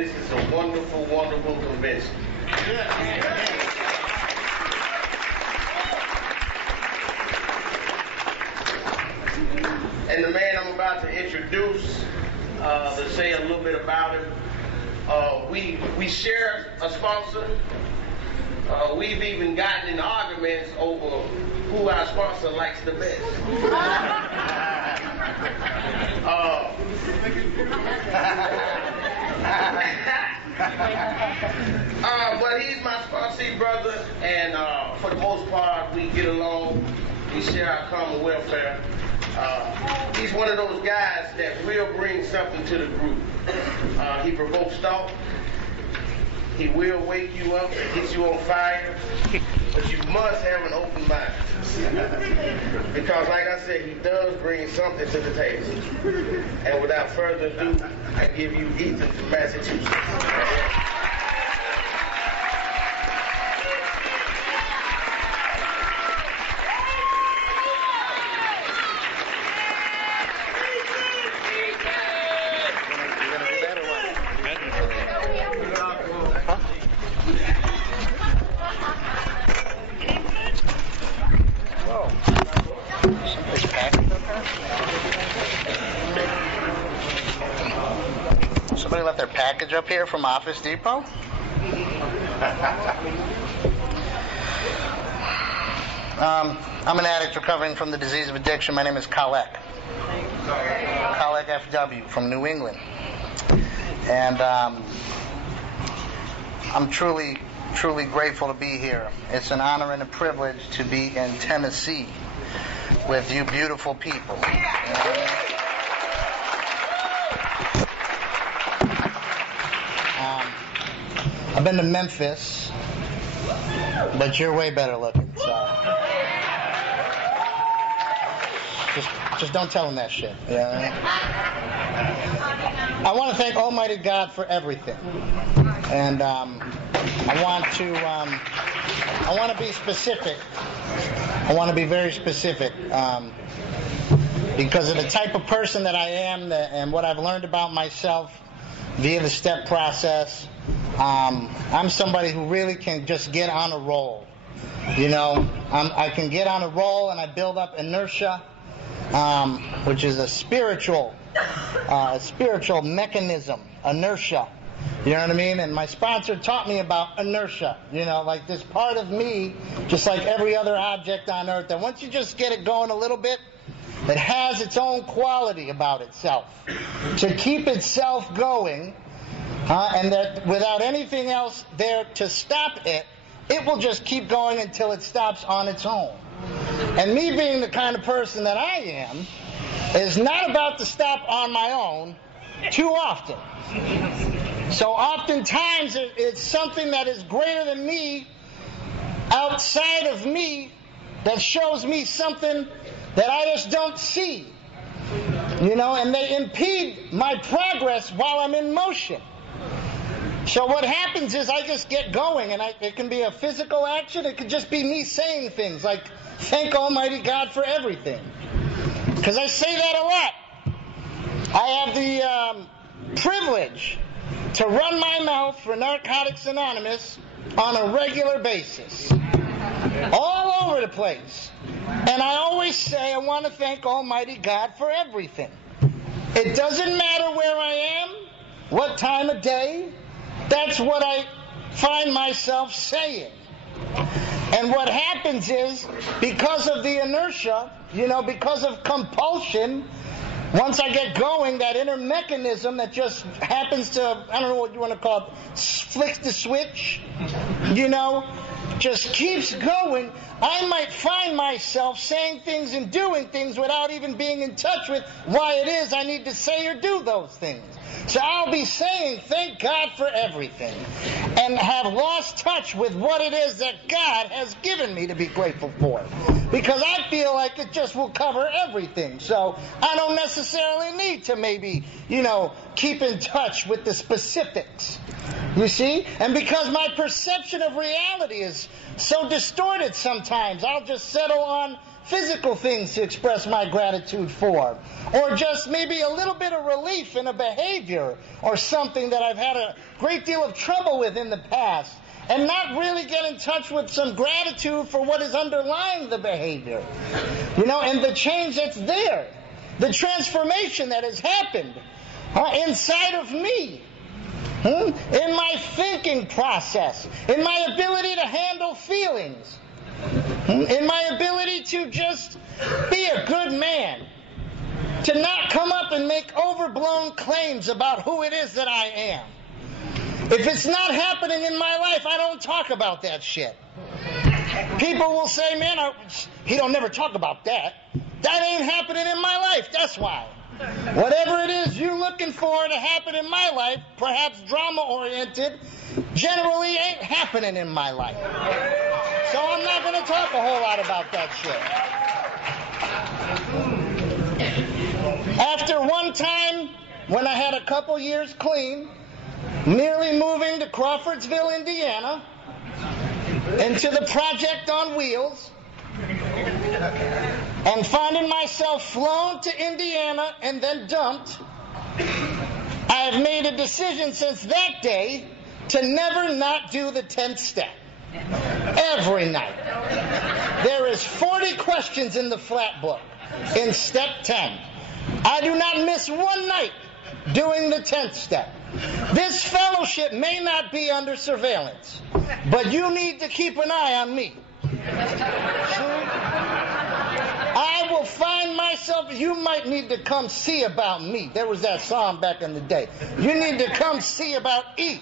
this is a wonderful, wonderful convention. And the man I'm about to introduce, to say a little bit about him, we share a sponsor. We've even gotten in arguments over who our sponsor likes the best. But he's my sponsee brother, and for the most part, we get along. We share our common welfare. He's one of those guys that will bring something to the group. He provokes thought. He will wake you up and get you on fire, but you must have an open mind. Because like I said, he does bring something to the table. And without further ado, I give you Ethan from Massachusetts. Somebody left their package up here from Office Depot? I'm an addict recovering from the disease of addiction. My name is Khaleq. Khaleq FW from New England. And I'm truly, truly grateful to be here. It's an honor and a privilege to be in Tennessee with you beautiful people. I've been to Memphis, but you're way better looking, so just don't tell them that shit. You know what I mean? I want to thank Almighty God for everything, and I want to be specific. I want to be very specific because of the type of person that I am and what I've learned about myself via the step process. I'm somebody who really can just get on a roll. You know, I can get on a roll and I build up inertia, which is a spiritual mechanism, inertia. You know what I mean? And my sponsor taught me about inertia. You know, like this part of me, just like every other object on earth, that once you just get it going a little bit, it has its own quality about itself to keep itself going. And that without anything else there to stop it, it will just keep going until it stops on its own. And me being the kind of person that I am, is not about to stop on my own too often. So oftentimes it's something that is greater than me, outside of me, that shows me something that I just don't see. You know, and they impede my progress while I'm in motion. So what happens is I just get going, and it can be a physical action. It could just be me saying things like, thank Almighty God for everything. Because I say that a lot. I have the privilege to run my mouth for Narcotics Anonymous on a regular basis. All over the place. And I always say I want to thank Almighty God for everything. It doesn't matter where I am, what time of day. That's what I find myself saying. And what happens is, because of the inertia, you know, because of compulsion, once I get going, that inner mechanism that just happens to, I don't know what you want to call it, flick the switch, you know, just keeps going, I might find myself saying things and doing things without even being in touch with why it is I need to say or do those things. So I'll be saying, thank God for everything, and have lost touch with what it is that God has given me to be grateful for. Because I feel like it just will cover everything. So I don't necessarily need to maybe, you know, keep in touch with the specifics. You see? And because my perception of reality is so distorted sometimes, I'll just settle on physical things to express my gratitude for, or just maybe a little bit of relief in a behavior or something that I've had a great deal of trouble with in the past, and not really get in touch with some gratitude for what is underlying the behavior. And the change that's there, the transformation that has happened inside of me, in my thinking process, in my ability to handle feelings, in my ability to just be a good man, to not come up and make overblown claims about who it is that I am. If it's not happening in my life, I don't talk about that shit. People will say, man, he don't never talk about that. That ain't happening in my life, that's why. Whatever it is you're looking for to happen in my life, perhaps drama-oriented, generally ain't happening in my life. So I'm not going to talk a whole lot about that shit. After one time, when I had a couple years clean, nearly moving to Crawfordsville, Indiana, into the Project on Wheels, and finding myself flown to Indiana and then dumped, I have made a decision since that day to never not do the 10th step. Every night. There is 40 questions in the flat book in step 10. I do not miss one night doing the 10th step. This fellowship may not be under surveillance, but you need to keep an eye on me. I will find myself, you might need to come see about me. There was that song back in the day. You need to come see about E,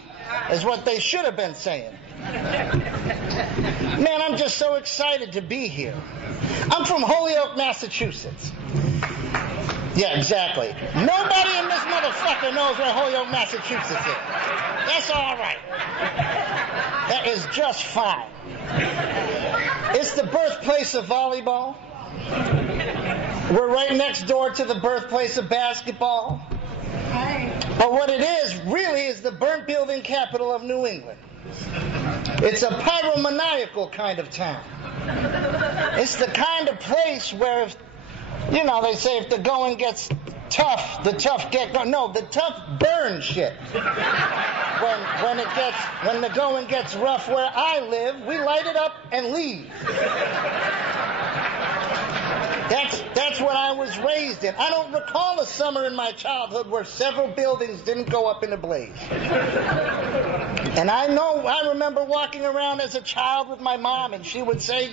is what they should have been saying. Man, I'm just so excited to be here. I'm from Holyoke, Massachusetts. Yeah, exactly. Nobody in this motherfucker knows where Holyoke, Massachusetts is. That's all right. That is just fine. It's the birthplace of volleyball. We're right next door to the birthplace of basketball. But what it is, really, is the burnt building capital of New England. It's a pyromaniacal kind of town. It's the kind of place where, they say if the going gets tough, the tough get going. No, the tough burn shit. When the going gets rough where I live, we light it up and leave. That's what I was raised in. I don't recall a summer in my childhood where several buildings didn't go up in a blaze. And I remember walking around as a child with my mom, and she would say,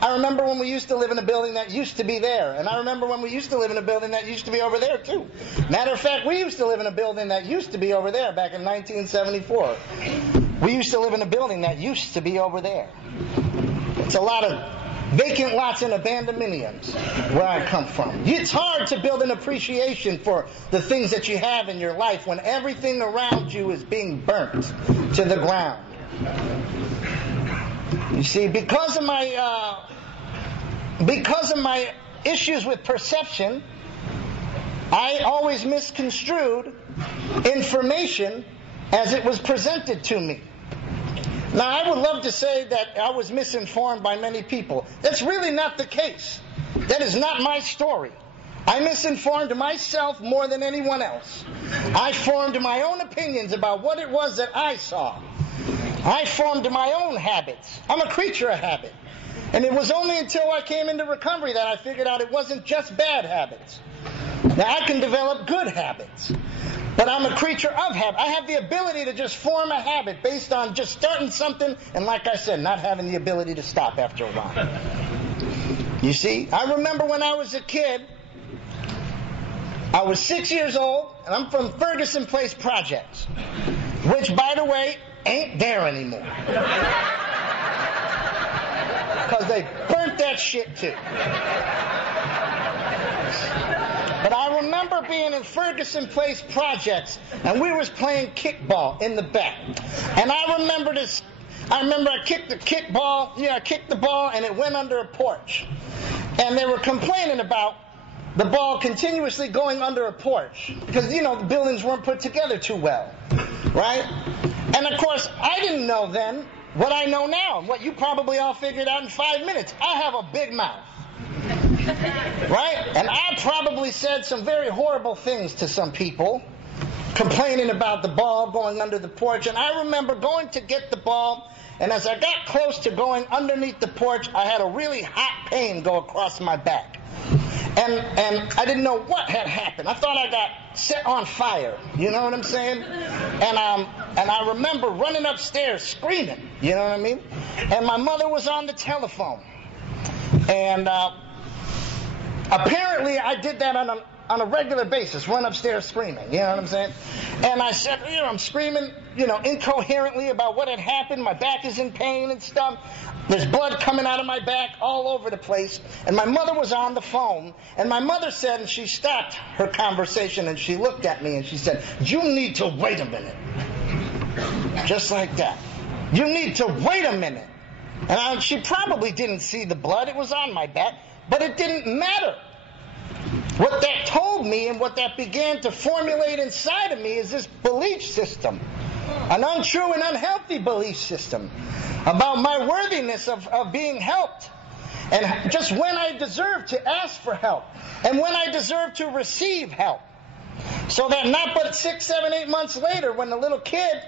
I remember when we used to live in a building that used to be there. And I remember when we used to live in a building that used to be over there, too. Matter of fact, we used to live in a building that used to be over there back in 1974. We used to live in a building that used to be over there. It's a lot of vacant lots and abandonments where I come from. It's hard to build an appreciation for the things that you have in your life when everything around you is being burnt to the ground. You see, because of my issues with perception, I always misconstrued information as it was presented to me. Now, I would love to say that I was misinformed by many people. That's really not the case. That is not my story. I misinformed myself more than anyone else. I formed my own opinions about what it was that I saw. I formed my own habits. I'm a creature of habit. And it was only until I came into recovery that I figured out it wasn't just bad habits. Now, I can develop good habits. But I'm a creature of habit. I have the ability to just form a habit based on just starting something and, like I said, not having the ability to stop after a while. You see, I remember when I was a kid, I was 6 years old, and I'm from Ferguson Place Projects, which, by the way, ain't there anymore. Because they burnt that shit, too. But I remember being in Ferguson Place Projects, and we was playing kickball in the back. And I remember I kicked the ball, and it went under a porch. And they were complaining about the ball continuously going under a porch. Because, the buildings weren't put together too well. Right? And, of course, I didn't know then what I know now, and what you probably all figured out in 5 minutes. I have a big mouth. Right? And I probably said some very horrible things to some people, complaining about the ball going under the porch. And I remember going to get the ball, and as I got close to going underneath the porch, I had a really hot pain go across my back. And I didn't know what had happened. I thought I got set on fire. You know what I'm saying? And I remember running upstairs screaming. You know what I mean? And my mother was on the telephone. And apparently I did that on a regular basis, run upstairs screaming. You know what I'm saying? And I said, I'm screaming, incoherently about what had happened. My back is in pain and stuff. There's blood coming out of my back all over the place. And my mother was on the phone. And my mother said, and she stopped her conversation and she looked at me and she said, "You need to wait a minute." Just like that. You need to wait a minute. And she probably didn't see the blood. It was on my back. But it didn't matter. What that told me and what that began to formulate inside of me is this belief system. An untrue and unhealthy belief system about my worthiness of being helped. And just when I deserve to ask for help. And when I deserve to receive help. So that not but 6, 7, 8 months later, when the little kid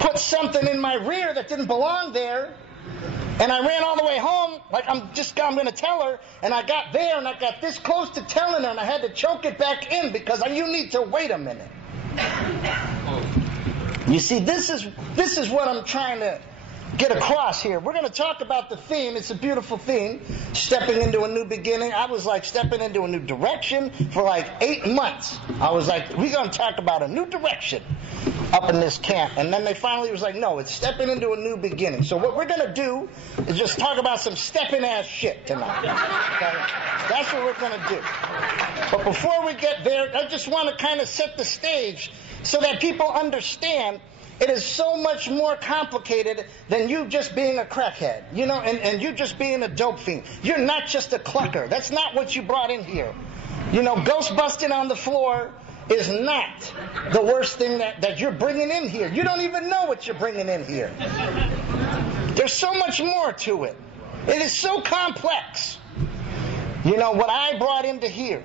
put something in my rear that didn't belong there, and I ran all the way home, like I'm going to tell her, and I got there, and I got this close to telling her, and I had to choke it back in because you need to wait a minute. You see, this is what I'm trying to get across here. We're going to talk about the theme. It's a beautiful theme, stepping into a new beginning. I was like stepping into a new direction for like 8 months. I was like, we're going to talk about a new direction up in this camp. And then they finally was like, no, it's stepping into a new beginning. So what we're going to do is just talk about some stepping ass shit tonight. Okay? That's what we're going to do. But before we get there, I just want to kind of set the stage so that people understand it is so much more complicated than you just being a crackhead, and you just being a dope fiend. You're not just a clucker. That's not what you brought in here. Ghost busting on the floor is not the worst thing that you're bringing in here. You don't even know what you're bringing in here. There's so much more to it. It is so complex. What I brought into here.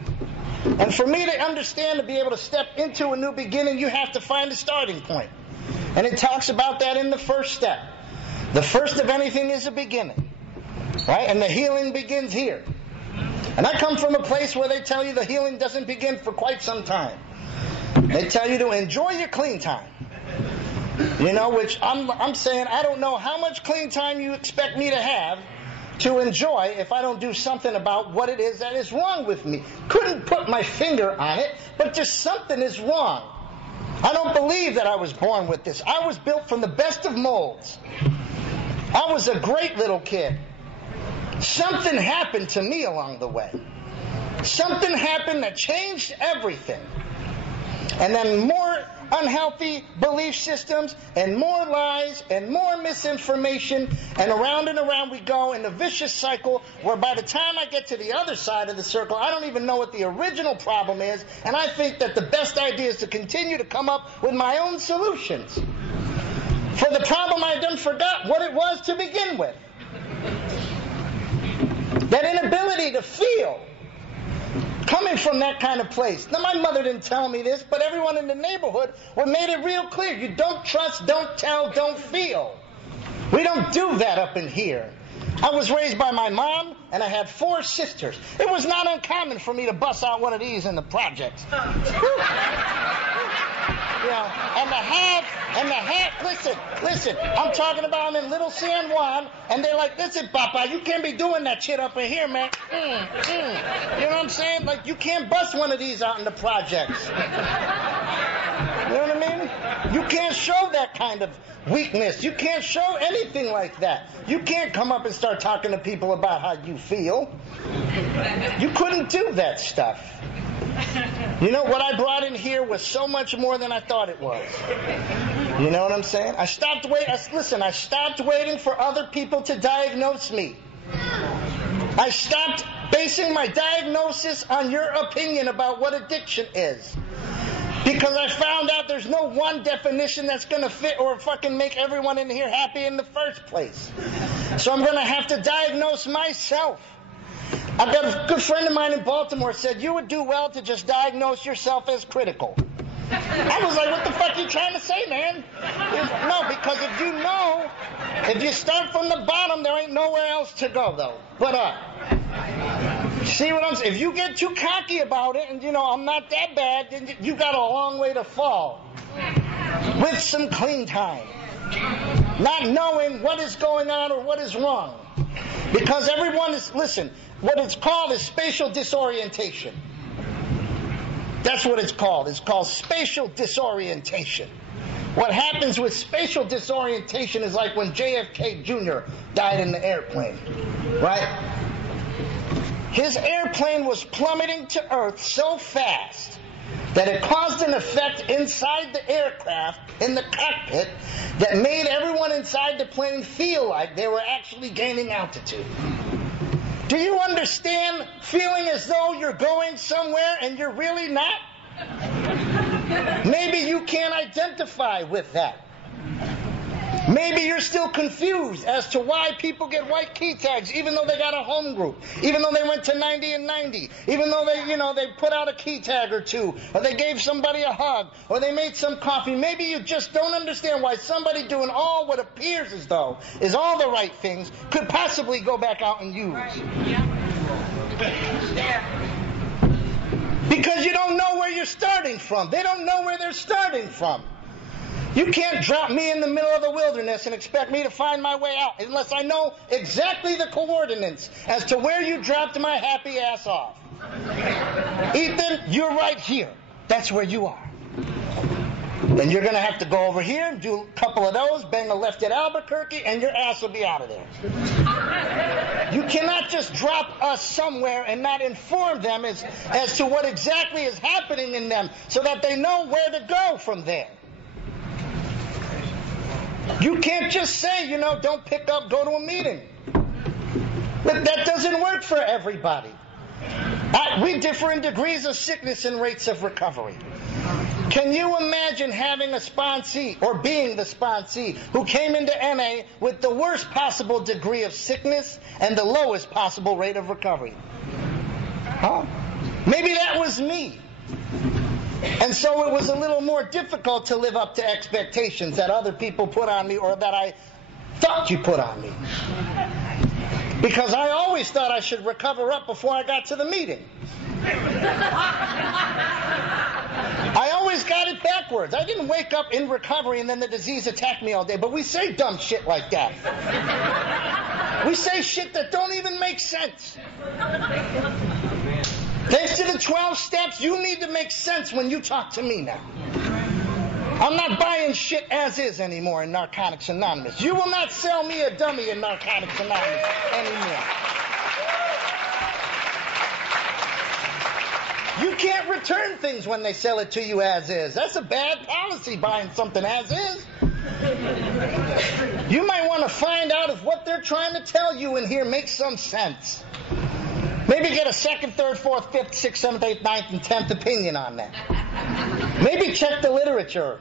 And for me to understand, to be able to step into a new beginning, you have to find a starting point. And it talks about that in the first step. The first of anything is a beginning. Right? And the healing begins here. And I come from a place where they tell you the healing doesn't begin for quite some time. They tell you to enjoy your clean time. Which I'm saying I don't know how much clean time you expect me to have to enjoy if I don't do something about what it is that is wrong with me. Couldn't put my finger on it, but just something is wrong. I don't believe that I was born with this. I was built from the best of molds. I was a great little kid. Something happened to me along the way. Something happened that changed everything. And then more unhealthy belief systems and more lies and more misinformation, and around we go in a vicious cycle where by the time I get to the other side of the circle, I don't even know what the original problem is, and I think that the best idea is to continue to come up with my own solutions for the problem I done forgot what it was to begin with. That inability to feel, coming from that kind of place. Now, my mother didn't tell me this, but everyone in the neighborhood made it real clear. You don't trust, don't tell, don't feel. We don't do that up in here. I was raised by my mom, and I had 4 sisters. It was not uncommon for me to bust out one of these in the projects. And the hat, listen, I'm talking about them in Little San Juan, and they're like, listen, Papa, you can't be doing that shit up in here, man. You know what I'm saying? Like, you can't bust one of these out in the projects. You know what I mean? You can't show that kind of weakness. You can't show anything like that. You can't come up and start talking to people about how you feel. You couldn't do that stuff. What I brought in here was so much more than I thought it was. You know what I'm saying? I stopped waiting for other people to diagnose me. I stopped basing my diagnosis on your opinion about what addiction is. Because I found out there's no one definition that's going to fit or fucking make everyone in here happy in the first place. So I'm going to have to diagnose myself. I've got a good friend of mine in Baltimore said, you would do well to just diagnose yourself as critical. I was like, what the fuck are you trying to say, man? No, because if you start from the bottom, there ain't nowhere else to go, though. But, see what I'm saying? If you get too cocky about it, and, I'm not that bad, then you got a long way to fall. With some clean time. Not knowing what is going on or what is wrong. Because everyone is, listen, what it's called is spatial disorientation. That's what it's called. It's called spatial disorientation. What happens with spatial disorientation is like when JFK Jr. died in the airplane, right? His airplane was plummeting to Earth so fast that it caused an effect inside the aircraft, in the cockpit, that made everyone inside the plane feel like they were actually gaining altitude. Do you understand feeling as though you're going somewhere and you're really not? Maybe you can't identify with that. Maybe you're still confused as to why people get white key tags even though they got a home group, even though they went to 90 and 90, even though they put out a key tag or two, or they gave somebody a hug, or they made some coffee. Maybe you just don't understand why somebody doing all what appears as though is all the right things could possibly go back out and use. Right. Yeah. Because you don't know where you're starting from. They don't know where they're starting from. You can't drop me in the middle of the wilderness and expect me to find my way out unless I know exactly the coordinates as to where you dropped my happy ass off. Ethan, you're right here. That's where you are. Then you're going to have to go over here and do a couple of those, bang a left at Albuquerque, and your ass will be out of there. You cannot just drop us somewhere and not inform them as to what exactly is happening in them so that they know where to go from there. You can't just say, don't pick up, go to a meeting. That doesn't work for everybody. We differ in degrees of sickness and rates of recovery. Can you imagine having a sponsee, or being the sponsee, who came into NA with the worst possible degree of sickness and the lowest possible rate of recovery? Huh? Maybe that was me. And so it was a little more difficult to live up to expectations that other people put on me, or that I thought you put on me. Because I always thought I should recover up before I got to the meeting. I always got it backwards. I didn't wake up in recovery and then the disease attacked me all day. But we say dumb shit like that. We say shit that don't even make sense. Thanks to the 12 steps, you need to make sense when you talk to me now. I'm not buying shit as is anymore in Narcotics Anonymous. You will not sell me a dummy in Narcotics Anonymous anymore. You can't return things when they sell it to you as is. That's a bad policy, buying something as is. You might want to find out if what they're trying to tell you in here makes some sense. Maybe get a second, third, fourth, fifth, sixth, seventh, eighth, ninth, and 10th opinion on that. Maybe check the literature.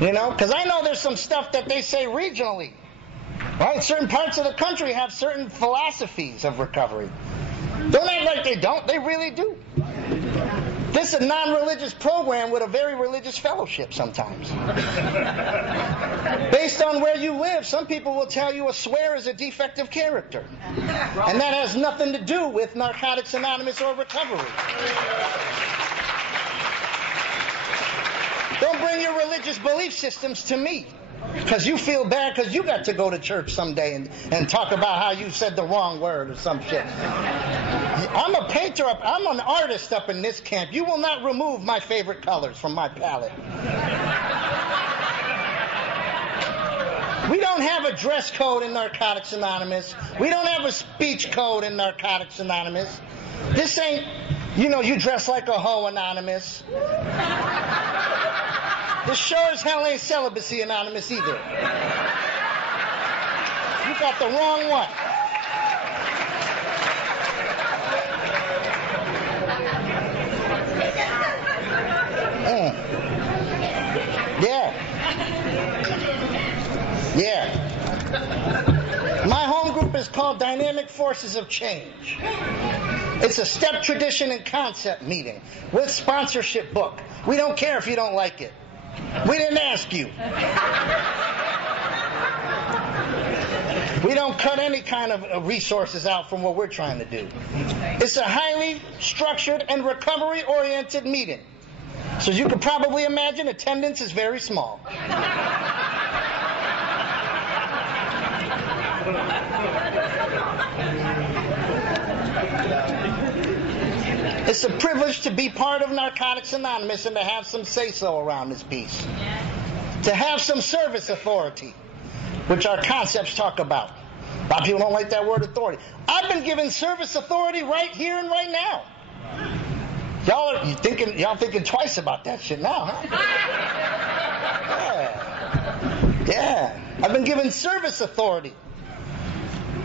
Because I know there's some stuff that they say regionally. Right? Certain parts of the country have certain philosophies of recovery. Don't act like they don't. They really do. This is a non-religious program with a very religious fellowship sometimes. Based on where you live, some people will tell you a swear is a defect of character. And that has nothing to do with Narcotics Anonymous or recovery. Don't bring your religious belief systems to me. Because you feel bad because you got to go to church someday and talk about how you said the wrong word or some shit. I'm a painter, I'm an artist up in this camp. You will not remove my favorite colors from my palette. We don't have a dress code in Narcotics Anonymous. We don't have a speech code in Narcotics Anonymous. This ain't, you dress like a hoe Anonymous. This sure as hell ain't Celibacy Anonymous either. You got the wrong one. Yeah. My home group is called Dynamic dynamic forces of change. It's a step, tradition, and concept meeting with sponsorship book. We don't care if you don't like it. We didn't ask you. We don't cut any kind of resources out from what we're trying to do. It's a highly structured and recovery-oriented meeting. So as you can probably imagine, attendance is very small. It's a privilege to be part of Narcotics Anonymous and to have some say-so around this piece. To have some service authority, which our concepts talk about. A lot of people don't like that word authority. I've been given service authority right here and right now. Y'all thinking twice about that shit now, huh? Yeah. I've been given service authority.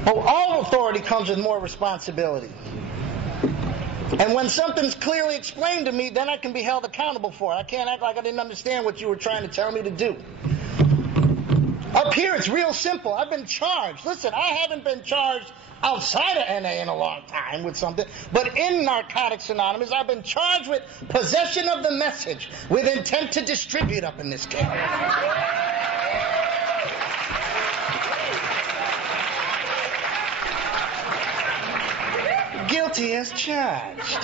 Well, all authority comes with more responsibility. And when something's clearly explained to me, then I can be held accountable for it. I can't act like I didn't understand what you were trying to tell me to do. Up here, it's real simple. I've been charged. Listen, I haven't been charged outside of NA in a long time with something, but in Narcotics Anonymous, I've been charged with possession of the message with intent to distribute up in this case. Guilty as charged.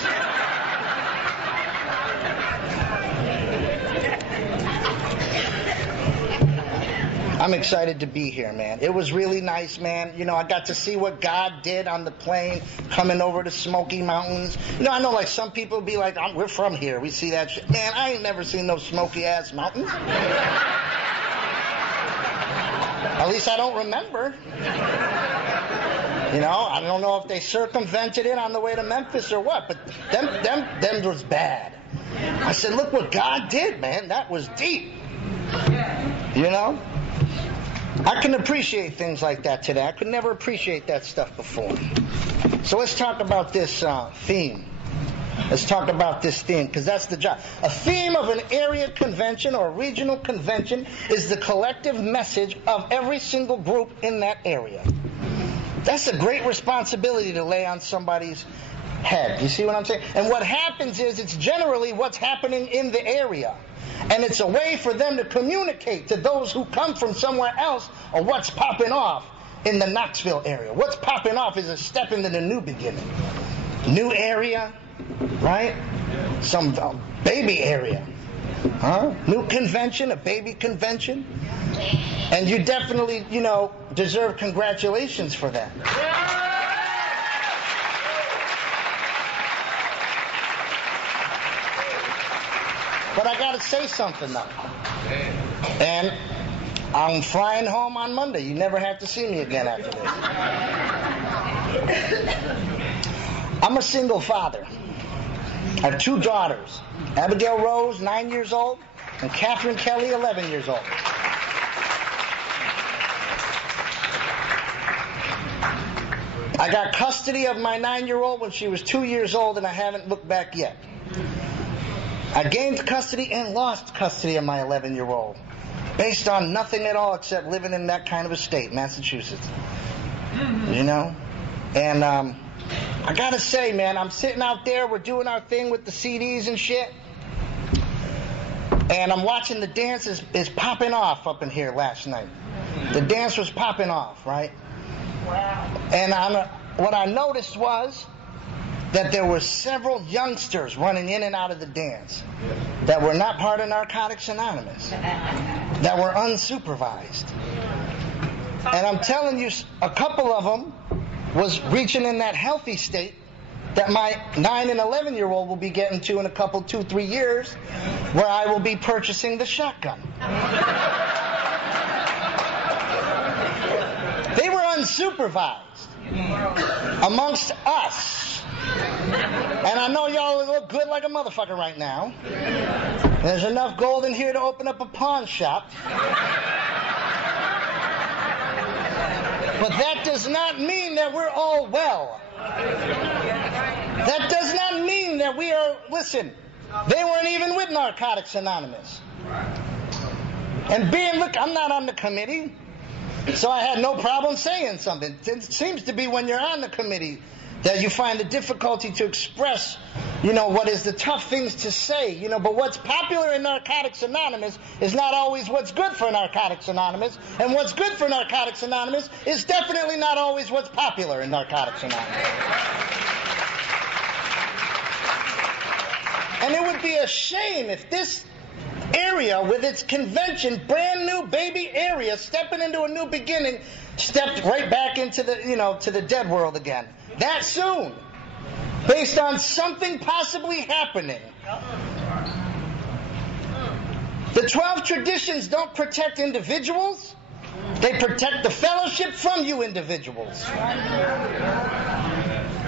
I'm excited to be here, man. It was really nice, man. You know, I got to see what God did on the plane coming over the Smoky Mountains. You know, I know like some people be like, we're from here. We see that shit. Man, I ain't never seen no smoky-ass mountains. At least I don't remember. You know, I don't know if they circumvented it on the way to Memphis or what, but them was bad. I said, look what God did, man. That was deep. You know? I can appreciate things like that today. I could never appreciate that stuff before. So let's talk about this theme. Let's talk about this theme, because that's the job. A theme of an area convention or a regional convention is the collective message of every single group in that area. That's a great responsibility to lay on somebody's head. You see what I'm saying? And what happens is it's generally what's happening in the area. And it's a way for them to communicate to those who come from somewhere else or what's popping off in the Knoxville area. What's popping off is a step into the new beginning. New area, right? Some baby area. Huh? New convention, a baby convention. And you definitely, you know, deserve congratulations for that. But I got to say something though. And I'm flying home on Monday. You never have to see me again after this. I'm a single father. I have two daughters. Abigail Rose, 9 years old, and Catherine Kelly, 11 years old. I got custody of my 9-year-old when she was 2 years old, and I haven't looked back yet. I gained custody and lost custody of my 11-year-old based on nothing at all except living in that kind of a state, Massachusetts. You know? And I gotta say, man, I'm sitting out there, we're doing our thing with the CDs and shit, and I'm watching the dance is popping off up in here last night. The dance was popping off, right? Wow. And what I noticed was that there were several youngsters running in and out of the dance that were not part of Narcotics Anonymous, that were unsupervised. And I'm telling you, a couple of them was reaching in that healthy state that my 9 and 11-year-old will be getting to in a couple, 2-3 years, where I will be purchasing the shotgun. They were unsupervised amongst us. And I know y'all look good like a motherfucker right now. There's enough gold in here to open up a pawn shop. But that does not mean that we're all well. That does not mean that we are, listen, they weren't even with Narcotics Anonymous. And look, I'm not on the committee. So I had no problem saying something. It seems to be when you're on the committee that you find the difficulty to express, what is the tough things to say, but what's popular in Narcotics Anonymous is not always what's good for Narcotics Anonymous, and what's good for Narcotics Anonymous is definitely not always what's popular in Narcotics Anonymous. And it would be a shame if this area with its convention, brand new baby area, stepping into a new beginning, stepped right back into the, to the dead world again. That soon, based on something possibly happening. The 12 traditions don't protect individuals. They protect the fellowship from you individuals.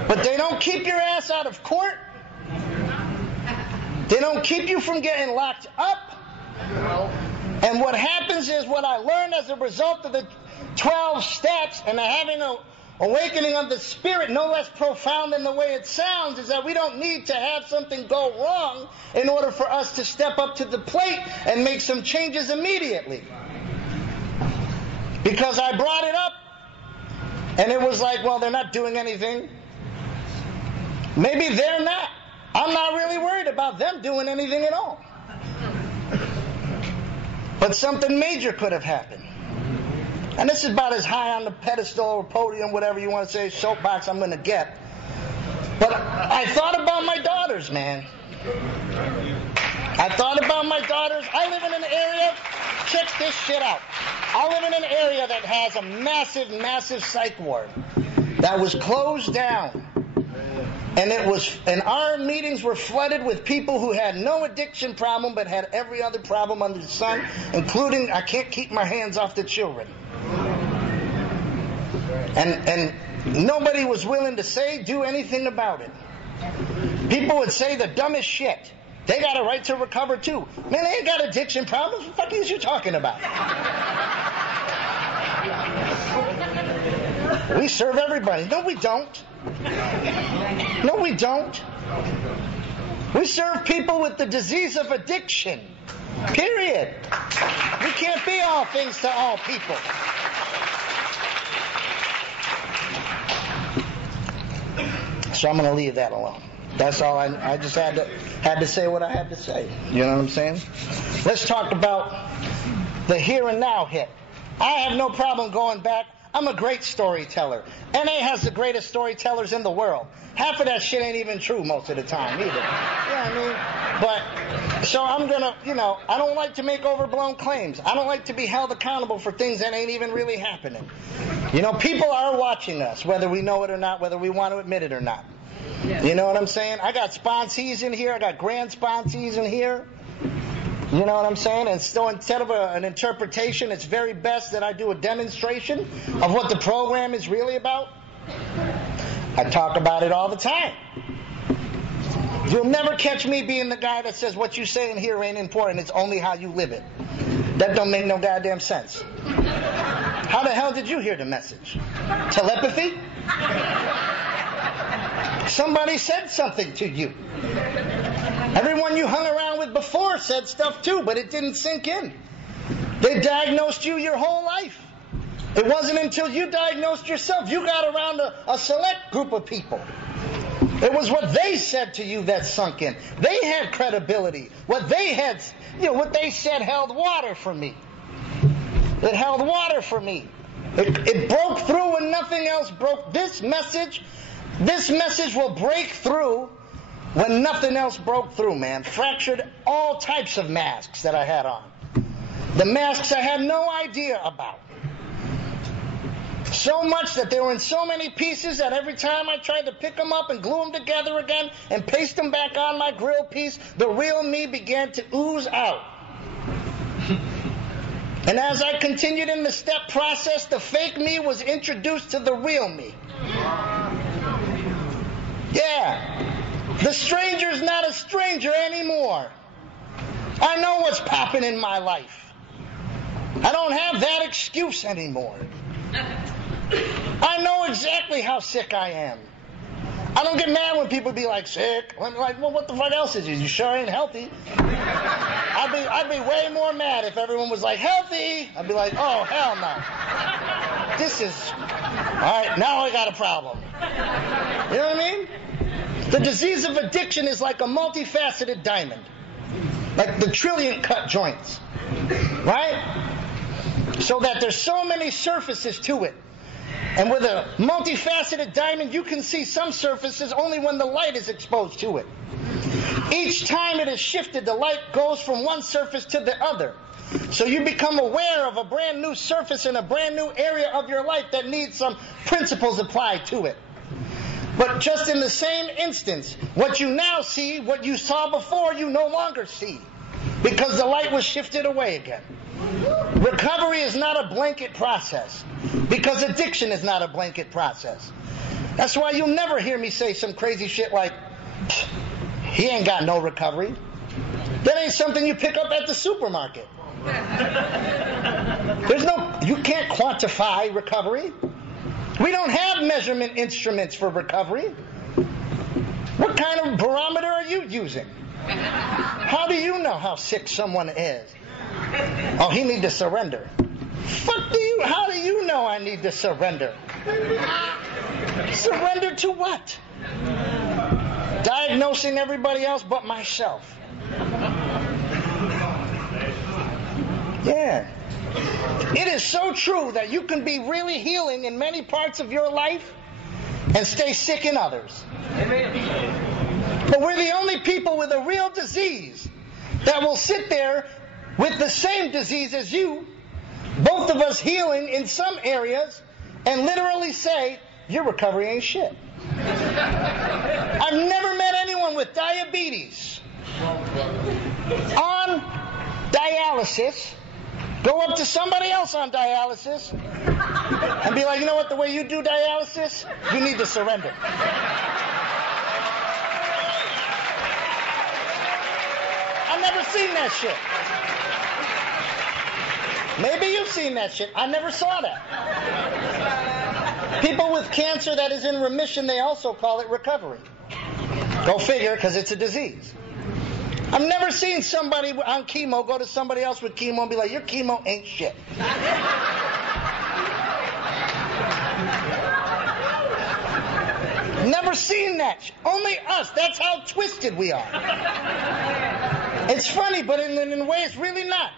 But they don't keep your ass out of court. They don't keep you from getting locked up. And what happens is, what I learned as a result of the 12 steps and having an awakening of the spirit no less profound than the way it sounds, is that we don't need to have something go wrong in order for us to step up to the plate and make some changes immediately. Because I brought it up, and it was like, well, they're not doing anything. Maybe they're not. I'm not really worried about them doing anything at all. But something major could have happened. And this is about as high on the pedestal or podium, whatever you want to say, soapbox I'm going to get. But I thought about my daughters, man. I thought about my daughters. I live in an area, check this shit out. I live in an area that has a massive, massive psych ward that was closed down. And our meetings were flooded with people who had no addiction problem but had every other problem under the sun, including I can't keep my hands off the children. And nobody was willing to do anything about it. People would say the dumbest shit. They got a right to recover too. Man, they ain't got addiction problems. What the fuck is you talking about? We serve everybody. No, we don't. No, we don't. We serve people with the disease of addiction. Period. We can't be all things to all people. So I'm going to leave that alone. That's all. I just had to say what I had to say. You know what I'm saying? Let's talk about the here and now hit. I have no problem going back. I'm a great storyteller. NA has the greatest storytellers in the world. Half of that shit ain't even true most of the time either. Yeah, But, so I'm gonna, I don't like to make overblown claims. I don't like to be held accountable for things that ain't even really happening. People are watching us, whether we know it or not, whether we want to admit it or not. Yeah. You know what I'm saying? I got sponsees in here. I got grand sponsees in here. You know what I'm saying? And so instead of an interpretation, it's very best that I do a demonstration of what the program is really about. I talk about it all the time. You'll never catch me being the guy that says what you say in here ain't important, it's only how you live it. That don't make no goddamn sense. How the hell did you hear the message? Telepathy? Somebody said something to you. Everyone you hung around with before said stuff too, but it didn't sink in. They diagnosed you your whole life. It wasn't until you diagnosed yourself, you got around a select group of people. It was what they said to you that sunk in. They had credibility. What they had, what they said held water for me. It held water for me. It broke through when nothing else broke. This message will break through when nothing else broke through, man. Fractured all types of masks that I had on. The masks I had no idea about. So much that they were in so many pieces that every time I tried to pick them up and glue them together again and paste them back on my grill piece, the real me began to ooze out. And as I continued in the step process, the fake me was introduced to the real me. Yeah. The stranger's not a stranger anymore. I know what's popping in my life. I don't have that excuse anymore. I know exactly how sick I am. I don't get mad when people be like, sick. I'm like, well, what the fuck else is you? You sure ain't healthy. I'd be way more mad if everyone was like, healthy. I'd be like, oh, hell no. this is, all right, now I got a problem. You know what I mean? The disease of addiction is like a multifaceted diamond. Like the trillion cut joints. Right? So that there's so many surfaces to it. And with a multifaceted diamond, you can see some surfaces only when the light is exposed to it. Each time it is shifted, the light goes from one surface to the other. So you become aware of a brand new surface in a brand new area of your life that needs some principles applied to it. But just in the same instance, what you now see, what you saw before, you no longer see. Because the light was shifted away again. Recovery is not a blanket process. Because addiction is not a blanket process. That's why you'll never hear me say some crazy shit like, he ain't got no recovery. That ain't something you pick up at the supermarket. You can't quantify recovery. We don't have measurement instruments for recovery. What kind of barometer are you using? How do you know how sick someone is? Oh, he needs to surrender. How do you know I need to surrender? Surrender to what? Diagnosing everybody else but myself. Yeah. It is so true that you can be really healing in many parts of your life and stay sick in others. But we're the only people with a real disease that will sit there with the same disease as you, both of us healing in some areas, and literally say, your recovery ain't shit. I've never met anyone with diabetes on dialysis go up to somebody else on dialysis and be like, you know what, the way you do dialysis, you need to surrender. I've never seen that shit. Maybe you've seen that shit. I never saw that. People with cancer that is in remission, they also call it recovery. Go figure, because it's a disease. I've never seen somebody on chemo go to somebody else with chemo and be like, your chemo ain't shit. Never seen that. Only us. That's how twisted we are. It's funny, but in a way it's really not.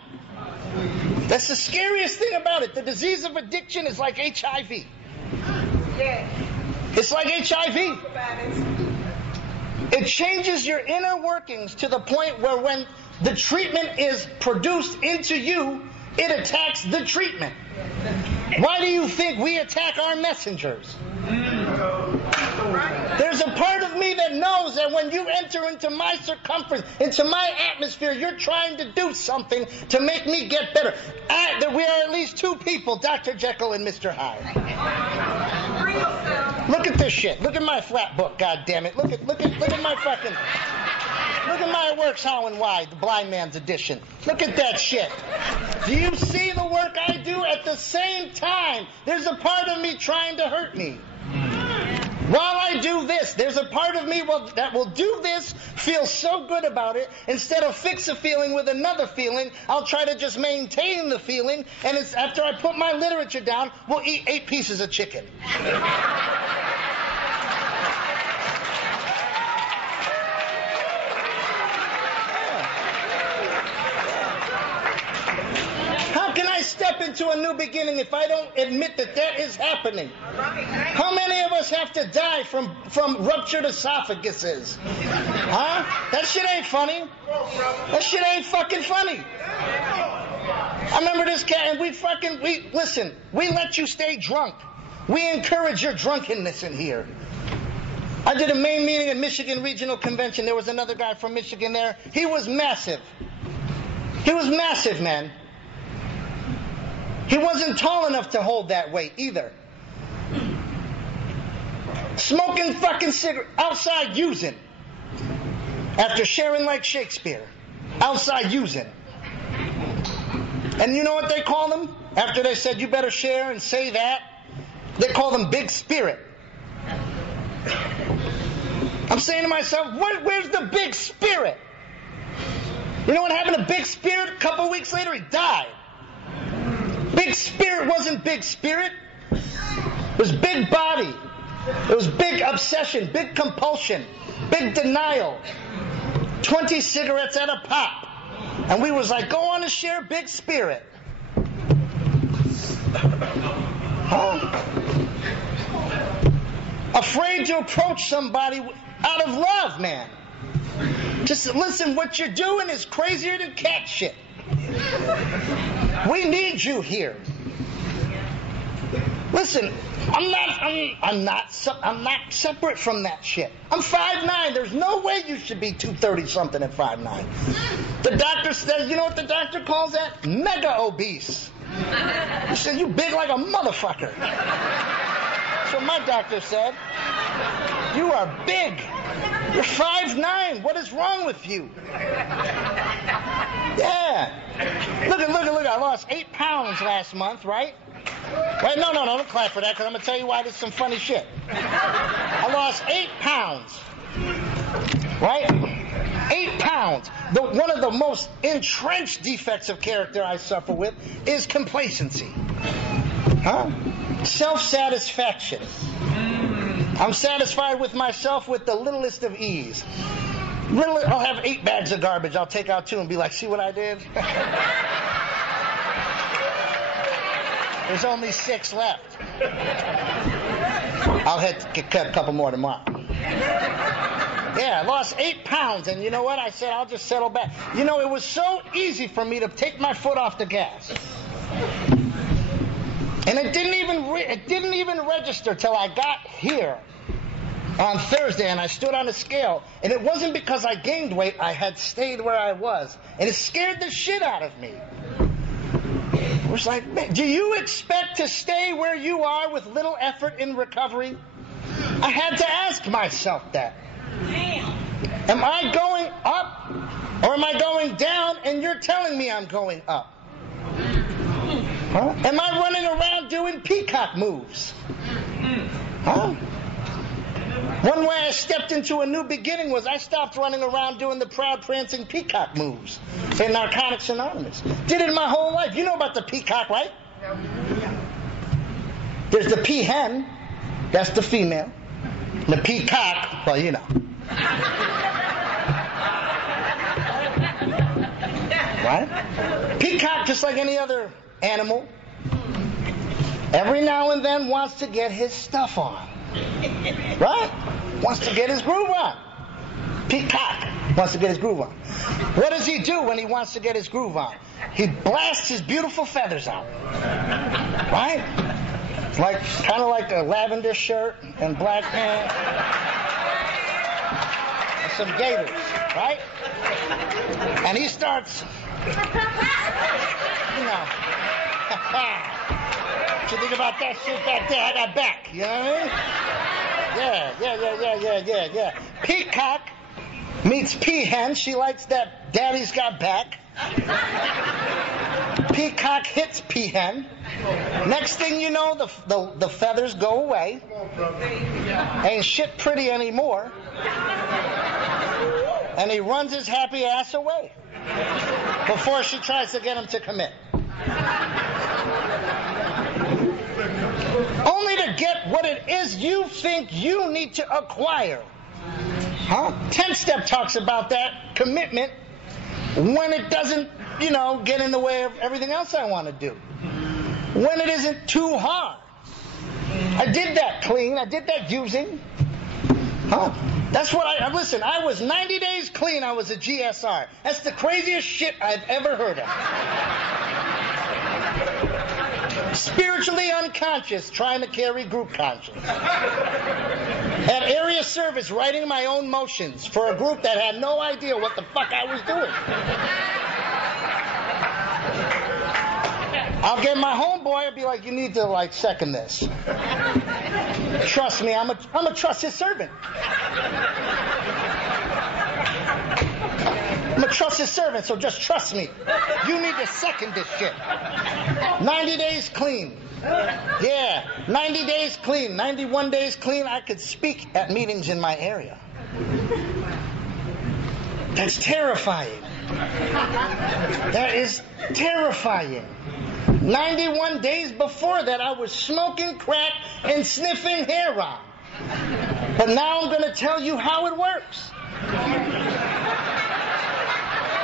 That's the scariest thing about it. The disease of addiction is like HIV. Yeah. It's like HIV. It changes your inner workings to the point where when the treatment is produced into you, it attacks the treatment. Why do you think we attack our messengers? There's a part of me that knows that when you enter into my circumference, into my atmosphere, you're trying to do something to make me get better. We are at least two people, Dr. Jekyll and Mr. Hyde. Look at this shit. Look at my flat book, goddammit. Look at my fucking... Look at my works how and why, the blind man's edition. Look at that shit. Do you see the work I do? At the same time, there's a part of me trying to hurt me. While I do this, there's a part of me that will do this, feel so good about it, instead of fix a feeling with another feeling, I'll try to just maintain the feeling, and it's after I put my literature down, we'll eat 8 pieces of chicken. How can I step into a new beginning if I don't admit that that is happening? How many of us have to die from ruptured esophaguses? Huh? That shit ain't funny. That shit ain't fucking funny. I remember this cat, and listen, we let you stay drunk. We encourage your drunkenness in here. I did a main meeting at Michigan Regional Convention. There was another guy from Michigan there. He was massive. He was massive, man. He wasn't tall enough to hold that weight either. Smoking fucking cigarette outside using. After sharing like Shakespeare. Outside using. And you know what they call them? After they said you better share and say that, they call them big spirit. I'm saying to myself, where's the big spirit? You know what happened to Big Spirit? A couple weeks later, he died. Big Spirit wasn't Big Spirit. It was big body. It was big obsession, big compulsion, big denial. 20 cigarettes at a pop. And we was like, go on and share big spirit. Huh? Afraid to approach somebody out of love, man. Just listen, what you're doing is crazier than cat shit. We need you here. Listen, I'm not separate from that shit. I'm 5'9". There's no way you should be 230 something at 5'9". The doctor says, you know what the doctor calls that? Mega obese. He said, you big like a motherfucker. That's what my doctor said. You are big. You're 5'9". What is wrong with you? Yeah. Look. I lost 8 pounds last month, right? Wait, no, don't clap for that, because I'm going to tell you why there's some funny shit. I lost 8 pounds. Right? 8 pounds. One of the most entrenched defects of character I suffer with is complacency. Huh? Self-satisfaction. I'm satisfied with myself with the littlest of ease. I'll have 8 bags of garbage. I'll take out 2 and be like, see what I did? There's only 6 left. I'll get a couple more tomorrow. Yeah, I lost 8 pounds, and you know what? I said, I'll just settle back. You know, it was so easy for me to take my foot off the gas. And it didn't even register till I got here on Thursday, and I stood on a scale, and it wasn't because I gained weight. I had stayed where I was, and it scared the shit out of me. It was like, man, do you expect to stay where you are with little effort in recovery? I had to ask myself that. Am I going up or am I going down and you're telling me I'm going up? Huh? Am I running around doing peacock moves? Huh? One way I stepped into a new beginning was I stopped running around doing the proud prancing peacock moves in Narcotics Anonymous. Did it my whole life. You know about the peacock, right? There's the peahen, that's the female. The peacock, well, you know. Right? Peacock, just like any other animal, every now and then wants to get his stuff on. Right? Wants to get his groove on. Peacock wants to get his groove on. What does he do when he wants to get his groove on? He blasts his beautiful feathers out. Right? Kind of like a lavender shirt and black pants. And some gaiters. Right? And he starts, you know, what you think about that shit back there? I got back. You know what I mean? Yeah. Peacock meets peahen. She likes that daddy's got back. Peacock hits peahen. Next thing you know, the feathers go away. Ain't shit pretty anymore. And he runs his happy ass away before she tries to get him to commit. Only to get what it is you think you need to acquire. Huh? 10-step talks about that commitment when it doesn't, get in the way of everything else I want to do. When it isn't too hard. I did that clean. I did that using. Huh? That's what listen, I was 90 days clean. I was a GSR. That's the craziest shit I've ever heard of. Spiritually unconscious, trying to carry group conscience. At area service, writing my own motions for a group that had no idea what the fuck I was doing. I'll get my homeboy and be like, you need to second this. Trust me, I'm a trusted servant. I'm a trusted servant, so just trust me. You need to second this shit. 90 days clean. Yeah, 90 days clean, 91 days clean. I could speak at meetings in my area. That's terrifying. That is terrifying. 91 days before that, I was smoking crack and sniffing heroin. But now I'm going to tell you how it works.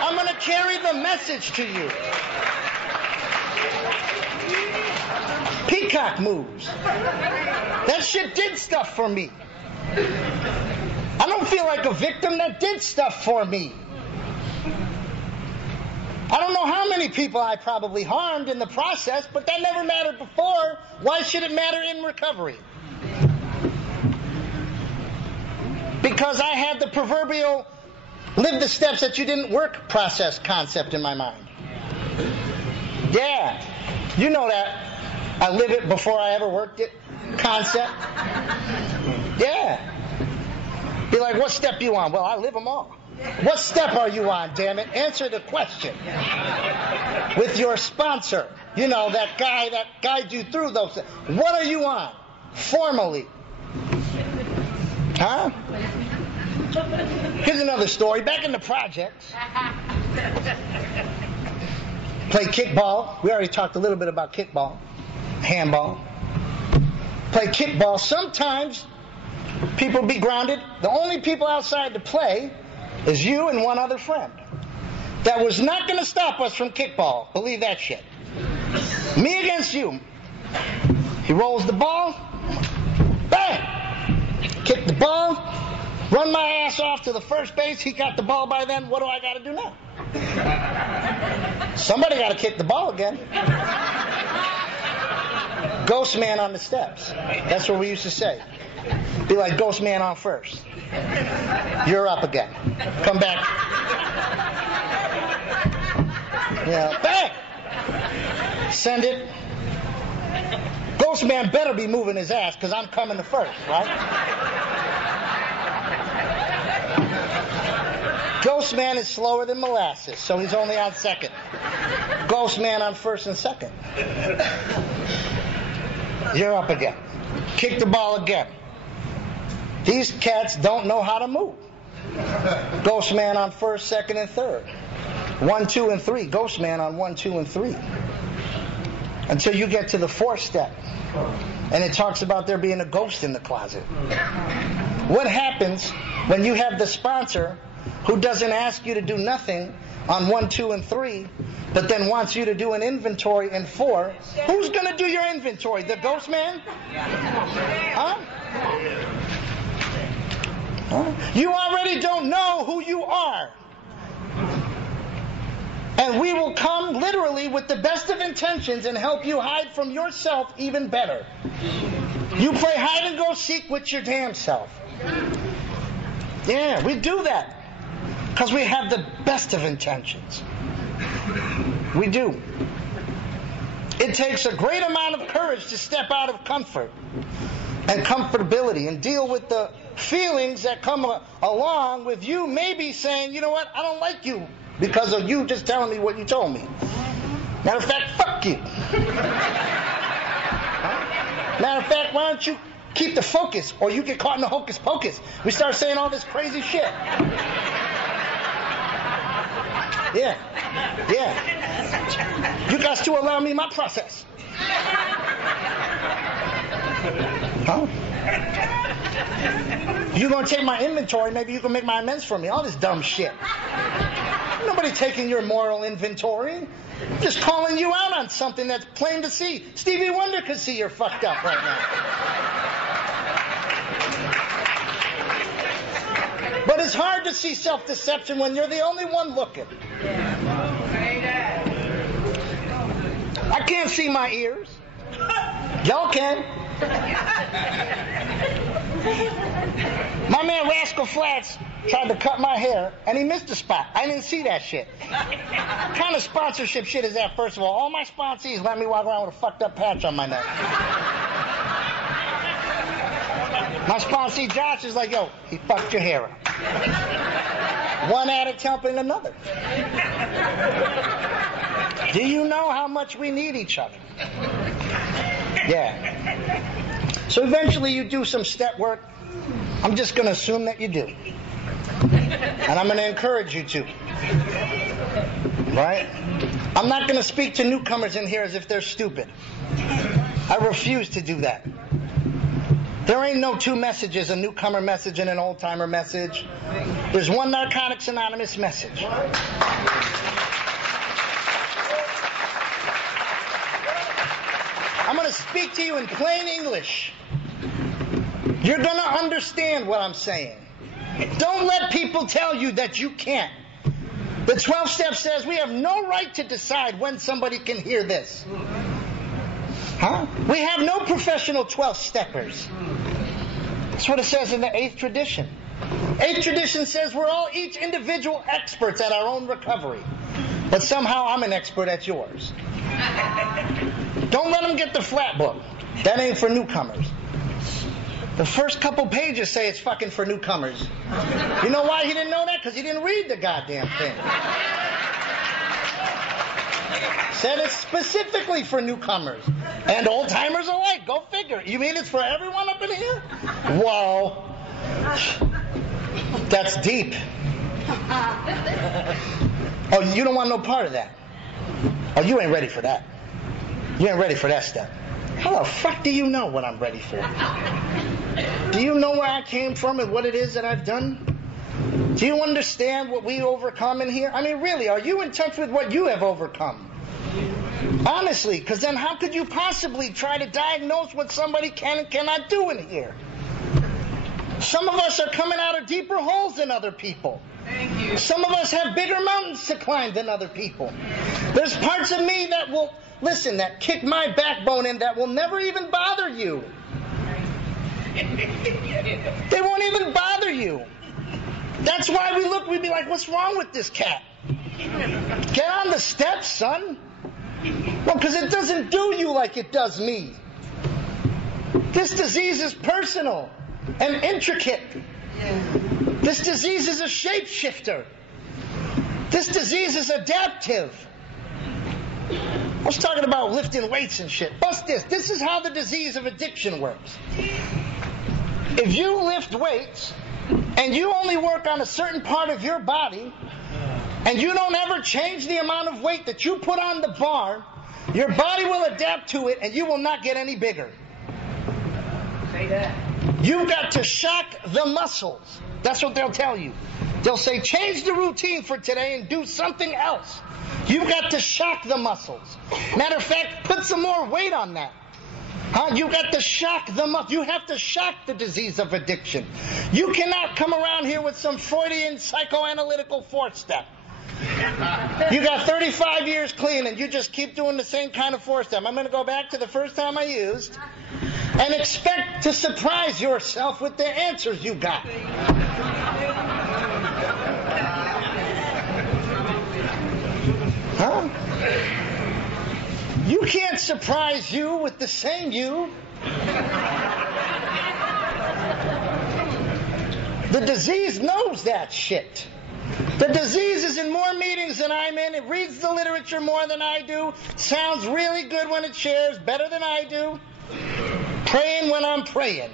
I'm going to carry the message to you. Peacock moves. That shit did stuff for me. I don't feel like a victim. That did stuff for me. I don't know how many people I probably harmed in the process, but that never mattered before. Why should it matter in recovery? Because I had the proverbial live the steps that you didn't work process concept in my mind. Yeah. You know that I live it before I ever worked it concept. Yeah. Be like, what step you on? Well, I live them all. What step are you on, damn it? Answer the question. With your sponsor. You know, that guy that guides you through those steps. What are you on? Formally. Huh? Here's another story. Back in the projects. Play kickball. We already talked a little bit about kickball. Handball. Play kickball. Sometimes people be grounded. The only people outside to play is you and one other friend. That was not going to stop us from kickball. Believe that shit. Me against you. He rolls the ball. Bang! Kick the ball. Run my ass off to the first base. He got the ball by then. What do I got to do now? Somebody got to kick the ball again. Ghost man on the steps. That's what we used to say. Be like, ghost man on first. You're up again. Come back. Yeah, bang! Send it. Ghost man better be moving his ass because I'm coming to first, right? Ghost man is slower than molasses, so he's only on second. Ghost man on first and second. You're up again. Kick the ball again. These cats don't know how to move. Ghost man on first, second, and third. 1, 2, and 3. Ghost man on 1, 2, and 3. Until you get to the fourth step. And it talks about there being a ghost in the closet. What happens when you have the sponsor who doesn't ask you to do nothing on 1, 2, and 3, but then wants you to do an inventory in 4? Who's going to do your inventory? The ghost man? Huh? You already don't know who you are. And we will come literally with the best of intentions and help you hide from yourself even better. You play hide and go seek with your damn self. Yeah, we do that. Because we have the best of intentions. We do. It takes a great amount of courage to step out of comfort and comfortability and deal with the feelings that come along with you maybe saying, you know what, I don't like you because of you just telling me what you told me. Matter of fact, fuck you. Matter of fact, why don't you keep the focus or you get caught in the hocus pocus. We start saying all this crazy shit. Yeah. You guys to allow me my process. Huh? You gonna take my inventory, maybe you can make my amends for me. All this dumb shit. Nobody taking your moral inventory. I'm just calling you out on something that's plain to see. Stevie Wonder could see you're fucked up right now. But it's hard to see self-deception when you're the only one looking. I can't see my ears. Y'all can. My man Rascal Flatts tried to cut my hair, and he missed a spot. I didn't see that shit. What kind of sponsorship shit is that, first of all? All my sponsees let me walk around with a fucked up patch on my neck. My sponsee Josh is like, yo, he fucked your hair up. One addict helping another. Do you know how much we need each other? Yeah. So eventually you do some step work. I'm just going to assume that you do. And I'm going to encourage you to. Right? I'm not going to speak to newcomers in here as if they're stupid. I refuse to do that. There ain't no two messages, a newcomer message and an old-timer message. There's one Narcotics Anonymous message. I'm going to speak to you in plain English. You're going to understand what I'm saying. Don't let people tell you that you can't. The 12 step says we have no right to decide when somebody can hear this. Huh? We have no professional 12 steppers. That's what it says in the 8th tradition. 8th tradition says we're all each individual experts at our own recovery. But somehow I'm an expert at yours. Don't let them get the flat book. That ain't for newcomers. The first couple pages say it's fucking for newcomers. You know why he didn't know that? Because he didn't read the goddamn thing. Said it's specifically for newcomers. And old-timers alike. Go figure. You mean it's for everyone up in here? Whoa. That's deep. Oh, you don't want no part of that. Oh, you ain't ready for that. You ain't ready for that step. How the fuck do you know what I'm ready for? Do you know where I came from and what it is that I've done? Do you understand what we overcome in here? I mean, really, are you in touch with what you have overcome? Honestly, because then how could you possibly try to diagnose what somebody can and cannot do in here? Some of us are coming out of deeper holes than other people. Thank you. Some of us have bigger mountains to climb than other people. There's parts of me that will, listen, that kick my backbone in that will never even bother you. They won't even bother you. That's why we'd be like, what's wrong with this cat? Get on the steps, son. Well, because it doesn't do you like it does me. This disease is personal and intricate. This disease is a shapeshifter. This disease is adaptive. I was talking about lifting weights and shit. Bust this. This is how the disease of addiction works. If you lift weights and you only work on a certain part of your body and you don't ever change the amount of weight that you put on the bar, your body will adapt to it and you will not get any bigger. Say that. You've got to shock the muscles. That's what they'll tell you. They'll say, change the routine for today and do something else. You've got to shock the muscles. Matter of fact, put some more weight on that. You've got to shock the muscles. You have to shock the disease of addiction. You cannot come around here with some Freudian psychoanalytical fourth step. You got 35 years clean and you just keep doing the same kind of fourth step. I'm going to go back to the first time I used and expect to surprise yourself with the answers you got. Huh? You can't surprise you with the same you. The disease knows that shit. The disease is in more meetings than I'm in. It reads the literature more than I do. Sounds really good when it shares, better than I do. Praying when I'm praying.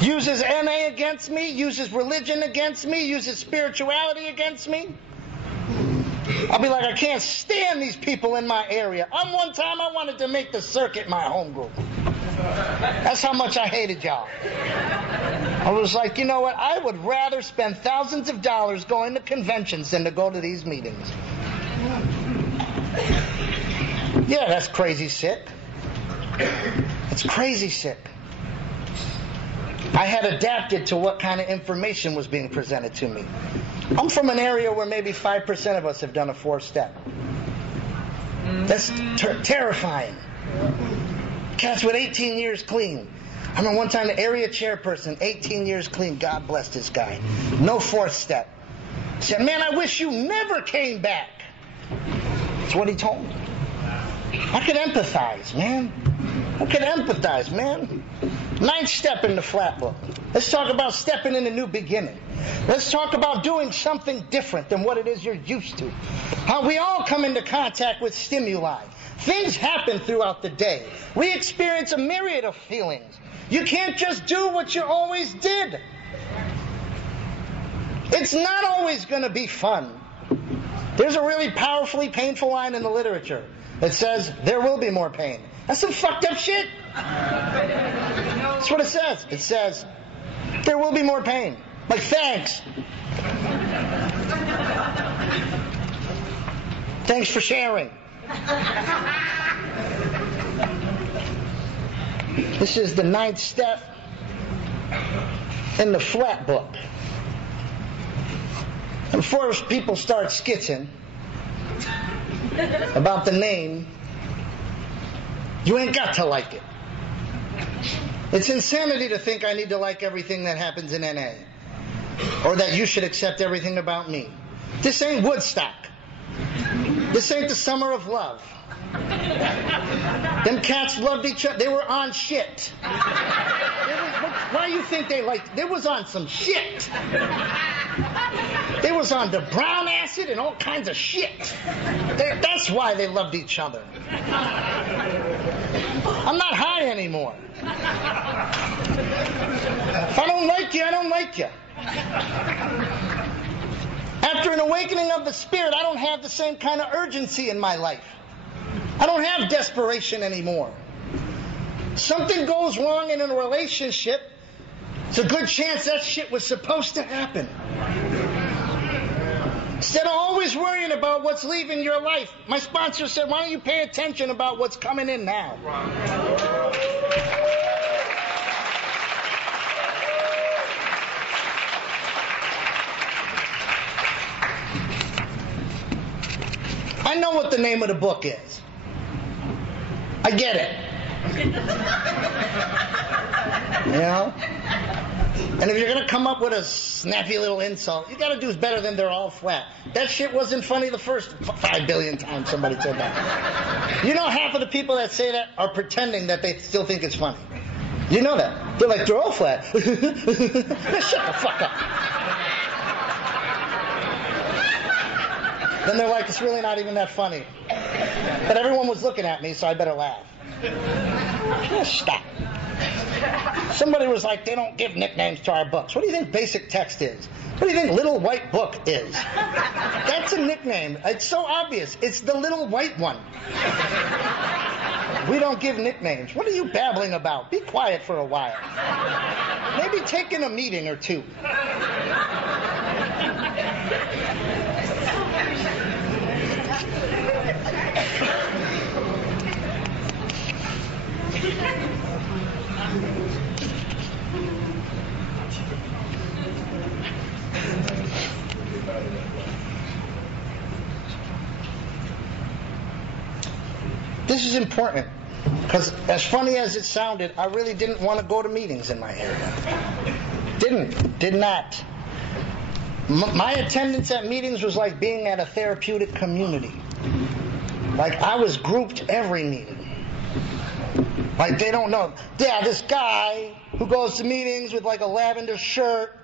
Uses NA against me, uses religion against me, uses spirituality against me. I'll be like, I can't stand these people in my area. One time I wanted to make the circuit my home group. That's how much I hated y'all. I was like, you know what? I would rather spend thousands of dollars going to conventions than to go to these meetings. Yeah, that's crazy sick. It's crazy sick. I had adapted to what kind of information was being presented to me. I'm from an area where maybe 5% of us have done a fourth step. That's terrifying. Cats with 18 years clean. I remember one time the area chairperson, 18 years clean, God bless this guy. No fourth step. Said, man, I wish you never came back. That's what he told me. I could empathize, man. I could empathize, man. 9th step in the flat book. Let's talk about stepping in a new beginning. Let's talk about doing something different than what it is you're used to. How we all come into contact with stimuli. Things happen throughout the day. We experience a myriad of feelings. You can't just do what you always did. It's not always going to be fun. There's a really powerfully painful line in the literature that says, there will be more pain. That's some fucked up shit. That's what it says. It says, there will be more pain. Like, thanks. Thanks for sharing. This is the 9th step in the flat book. Before people start skitching about the name, you ain't got to like it. It's insanity to think I need to like everything that happens in NA, or that you should accept everything about me. This ain't Woodstock. This ain't the summer of love. Them cats loved each other. They were on shit. Why do you think they liked? They was on some shit. They was on the brown acid and all kinds of shit. That's why they loved each other. I'm not high anymore. If I don't like you, I don't like you. After an awakening of the spirit, I don't have the same kind of urgency in my life. I don't have desperation anymore. Something goes wrong in a relationship, it's a good chance that shit was supposed to happen. Instead of always worrying about what's leaving your life, my sponsor said, why don't you pay attention about what's coming in now? I know what the name of the book is. I get it. You know? And if you're going to come up with a snappy little insult, you got to do is better than they're all flat. That shit wasn't funny the first 5 billion times somebody said that. You know, half of the people that say that are pretending that they still think it's funny. You know that. They're like, they're all flat. Shut the fuck up. Then they're like, it's really not even that funny. But everyone was looking at me, so I better laugh. Just stop. Somebody was like, they don't give nicknames to our books. What do you think basic text is? What do you think little white book is? That's a nickname. It's so obvious. It's the little white one. We don't give nicknames. What are you babbling about? Be quiet for a while. Maybe take in a meeting or two. This is important, because as funny as it sounded, I really didn't want to go to meetings in my area. Did not. My attendance at meetings was like being at a therapeutic community. Like I was grouped every meeting. Like they don't know. Yeah, this guy who goes to meetings with like a lavender shirt,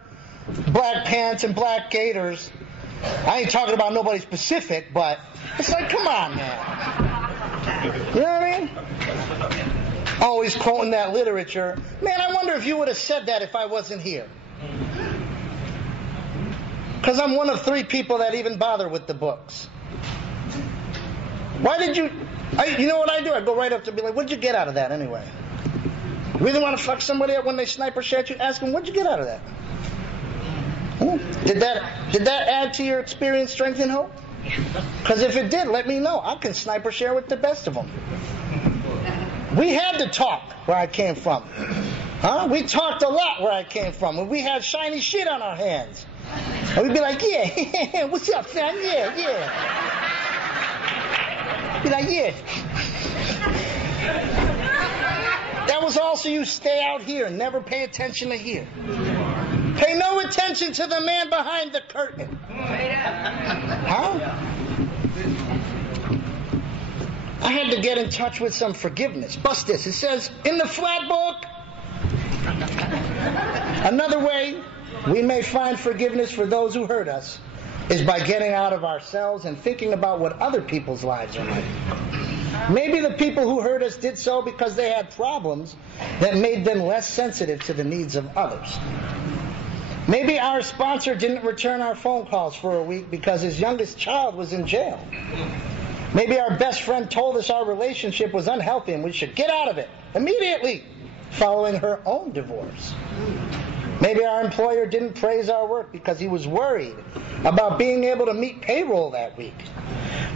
black pants, and black gaiters. I ain't talking about nobody specific, but it's like, come on, man. You know what I mean? Always quoting that literature. Man, I wonder if you would have said that if I wasn't here. Because I'm one of 3 people that even bother with the books. Why did you... you know what I do? I go right up to be like, what'd you get out of that anyway? You really want to fuck somebody up when they sniper shot you? Ask them, what'd you get out of that? Did that add to your experience, strength, and hope? Because if it did, let me know. I can sniper share with the best of them. We had to talk where I came from. We talked a lot where I came from. And we had shiny shit on our hands. And we'd be like, yeah, what's up, son? Yeah. Be like, yeah. That was also you stay out here and never pay attention to here. Pay no attention to the man behind the curtain. I had to get in touch with some forgiveness. Bust this. It says, in the flat book, another way we may find forgiveness for those who hurt us is by getting out of ourselves and thinking about what other people's lives are like. Maybe the people who hurt us did so because they had problems that made them less sensitive to the needs of others. Maybe our sponsor didn't return our phone calls for a week because his youngest child was in jail. Maybe our best friend told us our relationship was unhealthy and we should get out of it immediately following her own divorce. Maybe our employer didn't praise our work because he was worried about being able to meet payroll that week.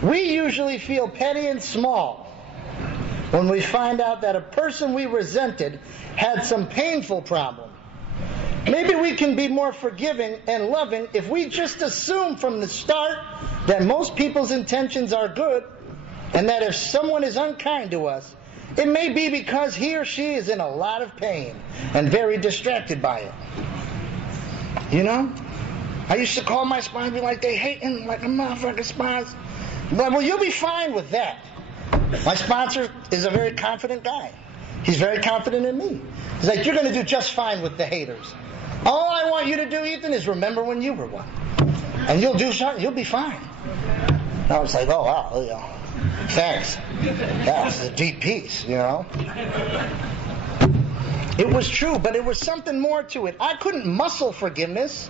We usually feel petty and small when we find out that a person we resented had some painful problem. Maybe we can be more forgiving and loving if we just assume from the start that most people's intentions are good, and that if someone is unkind to us, it may be because he or she is in a lot of pain and very distracted by it. You know? I used to call my sponsor and be like, they hating like a motherfucking sponsor. But, well, you'll be fine with that. My sponsor is a very confident guy. He's very confident in me. He's like, you're going to do just fine with the haters. All I want you to do, Ethan, is remember when you were one. And you'll do something, you'll be fine. And I was like, oh, wow, you know, thanks. Yeah, this is a deep piece, you know. It was true, but there was something more to it. I couldn't muscle forgiveness.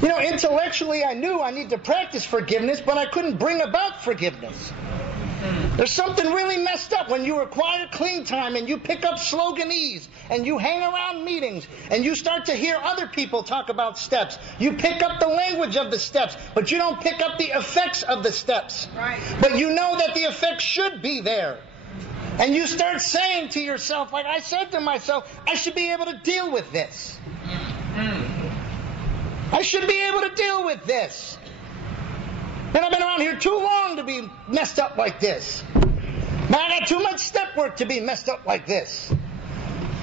You know, intellectually I knew I need to practice forgiveness, but I couldn't bring about forgiveness. There's something really messed up when you acquire clean time and you pick up sloganese and you hang around meetings and you start to hear other people talk about steps. You pick up the language of the steps, but you don't pick up the effects of the steps. Right. But you know that the effects should be there. And you start saying to yourself, like I said to myself, I should be able to deal with this. I should be able to deal with this. And I've been around here too long to be messed up like this. Man, I got too much step work to be messed up like this.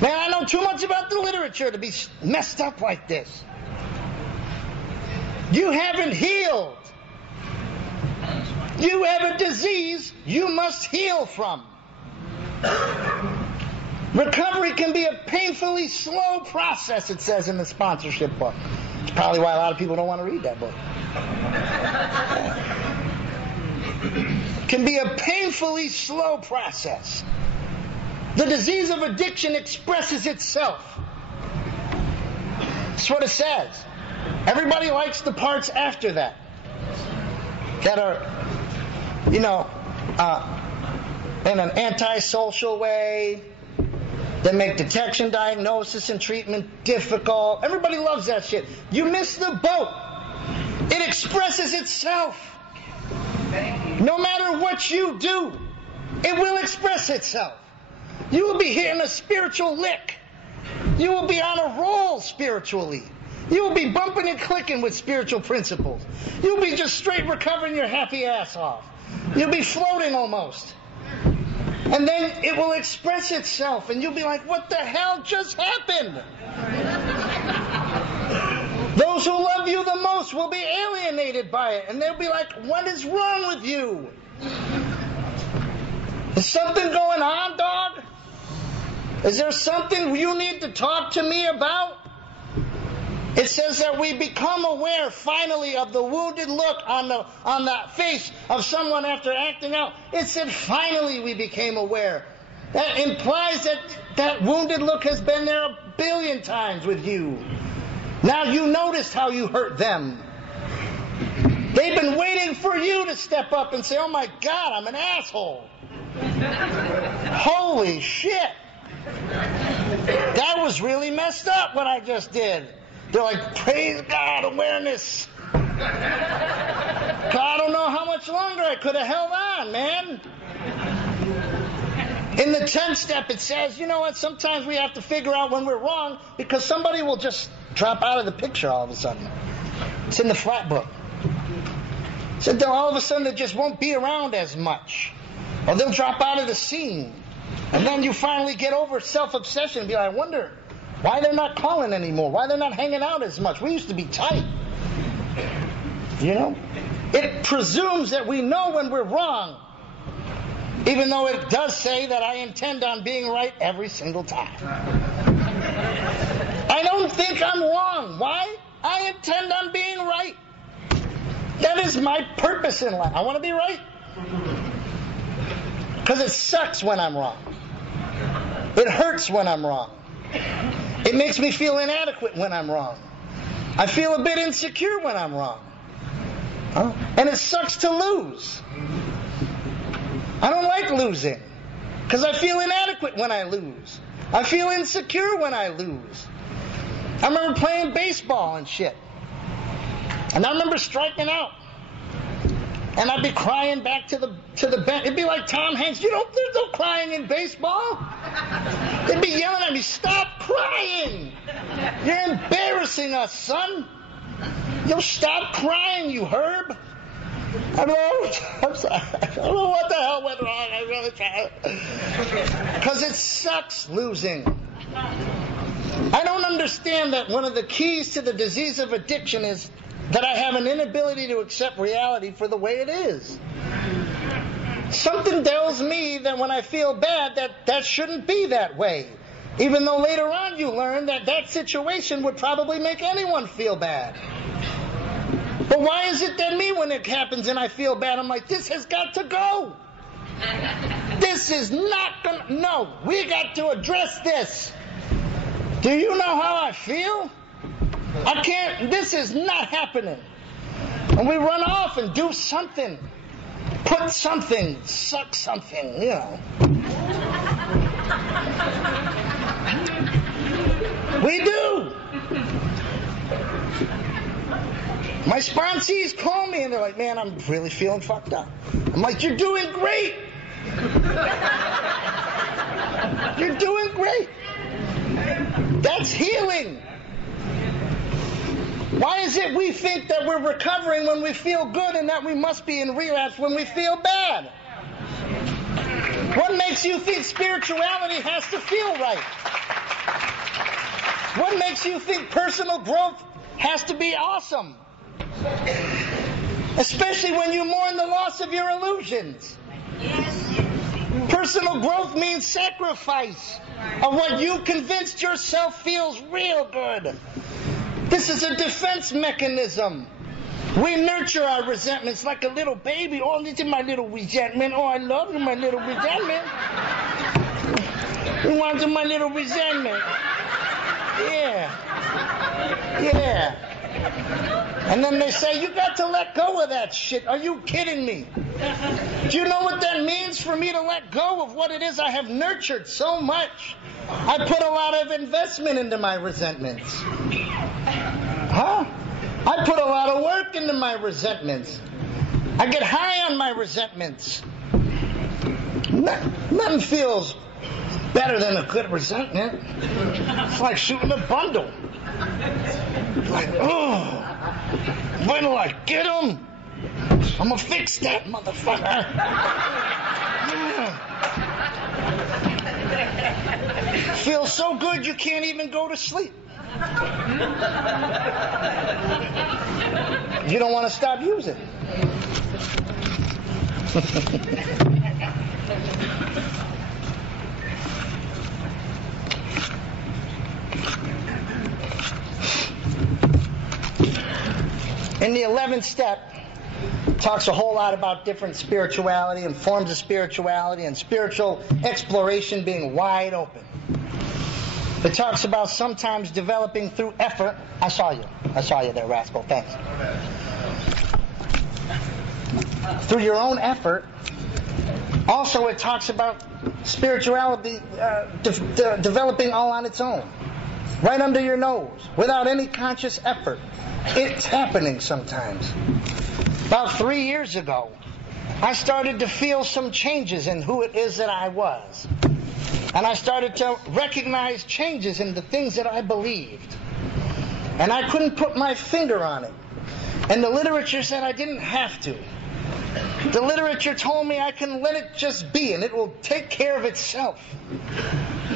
Man, I know too much about the literature to be messed up like this. You haven't healed. You have a disease you must heal from. Recovery can be a painfully slow process, it says in the sponsorship book. It's probably why a lot of people don't want to read that book. Can be a painfully slow process. The disease of addiction expresses itself. That's what it says. Everybody likes the parts after that are, you know, in an antisocial way, that make detection, diagnosis, and treatment difficult. Everybody loves that shit. You miss the boat. It expresses itself. No matter what you do, it will express itself. You will be hitting a spiritual lick. You will be on a roll spiritually. You will be bumping and clicking with spiritual principles. You'll be just straight recovering your happy ass off. You'll be floating almost. And then it will express itself, and you'll be like, what the hell just happened? Those who love you the most will be alienated by it, and they'll be like, what is wrong with you? Is something going on, dog? Is there something you need to talk to me about? It says that we become aware finally of the wounded look on the face of someone after acting out. It said finally we became aware. That implies that that wounded look has been there 1 billion times with you. Now you noticed how you hurt them. They've been waiting for you to step up and say, oh my God, I'm an asshole. Holy shit. That was really messed up what I just did. They're like, praise God, awareness. I don't know how much longer I could have held on, man. In the 10th step, it says, you know what, sometimes we have to figure out when we're wrong because somebody will just drop out of the picture all of a sudden. It's in the flat book. It said all of a sudden they just won't be around as much. Or they'll drop out of the scene. And then you finally get over self-obsession and be like, I wonder why they're not calling anymore, why they're not hanging out as much. We used to be tight. You know? It presumes that we know when we're wrong, even though it does say that I intend on being right every single time. I don't think I'm wrong. Why? I intend on being right. That is my purpose in life. I want to be right. Because it sucks when I'm wrong. It hurts when I'm wrong. It makes me feel inadequate when I'm wrong. I feel a bit insecure when I'm wrong. Huh? And it sucks to lose. I don't like losing because I feel inadequate when I lose. I feel insecure when I lose. I remember playing baseball and shit. And I remember striking out. And I'd be crying back to the bench. It'd be like Tom Hanks. There's no crying in baseball. They'd be yelling at me, stop crying. You're embarrassing us, son. You'll stop crying, you herb. I'm sorry. I don't know what the hell went wrong. I really tried. Because it sucks losing. I don't understand that one of the keys to the disease of addiction is that I have an inability to accept reality for the way it is. Something tells me that when I feel bad, that shouldn't be that way. Even though later on you learn that situation would probably make anyone feel bad. But why is it that me, when it happens and I feel bad, I'm like, this has got to go. This is not going to... No, we got to address this. Do you know how I feel? I can't... This is not happening. And we run off and do something. Put something. Suck something, you know. We do. My sponsees call me and they're like, man, I'm really feeling fucked up. I'm like, you're doing great. You're doing great. That's healing. Why is it we think that we're recovering when we feel good and that we must be in relapse when we feel bad? What makes you think spirituality has to feel right? What makes you think personal growth has to be awesome? Especially when you mourn the loss of your illusions. Personal growth means sacrifice of what you convinced yourself feels real good. This is a defense mechanism. We nurture our resentments like a little baby. Oh, this is my little resentment. Oh, I love you, my little resentment. You want my little resentment? Yeah. And then they say, you got to let go of that shit. Are you kidding me? Do you know what that means for me to let go of what it is I have nurtured so much? I put a lot of investment into my resentments. Huh? I put a lot of work into my resentments. I get high on my resentments. Nothing feels better than a good resentment. It's like shooting a bundle. Like, oh, when will I get him? I'm gonna fix that motherfucker. Feels so good you can't even go to sleep. You don't want to stop using it. In the 11th step, talks a whole lot about different spirituality and forms of spirituality and spiritual exploration being wide open. It talks about sometimes developing through effort. I saw you there, rascal. Thanks. Through your own effort. Also, it talks about spirituality developing all on its own. Right under your nose, without any conscious effort. It's happening sometimes. About 3 years ago, I started to feel some changes in who it is that I was. And I started to recognize changes in the things that I believed. And I couldn't put my finger on it. And the literature said I didn't have to. The literature told me I can let it just be and it will take care of itself.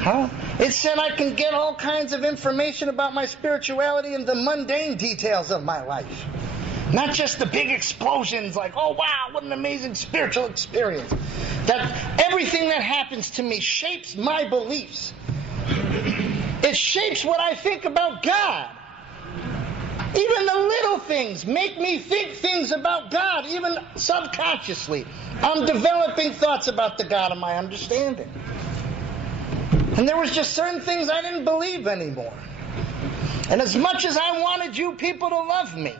Huh? It said I can get all kinds of information about my spirituality in the mundane details of my life. Not just the big explosions like, oh wow, what an amazing spiritual experience. That everything that happens to me shapes my beliefs. It shapes what I think about God. Even the little things make me think things about God, even subconsciously. I'm developing thoughts about the God of my understanding. And there was just certain things I didn't believe anymore. And as much as I wanted you people to love me,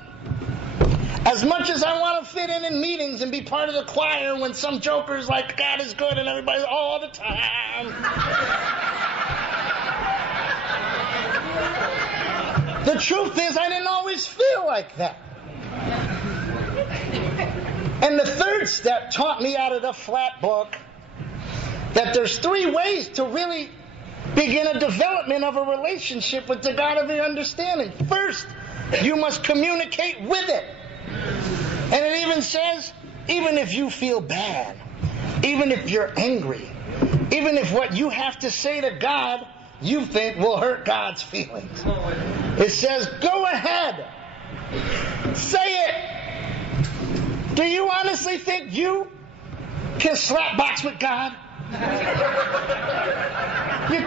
as much as I want to fit in meetings and be part of the choir when some joker's like, God is good, and everybody's all the time. The truth is, I didn't always feel like that. And the third step taught me out of the flat book that there's 3 ways to really begin a development of a relationship with the God of your understanding. First, you must communicate with it. And it even says, even if you feel bad, even if you're angry, even if what you have to say to God you think will hurt God's feelings. It says, go ahead. Say it. Do you honestly think you can slap box with God?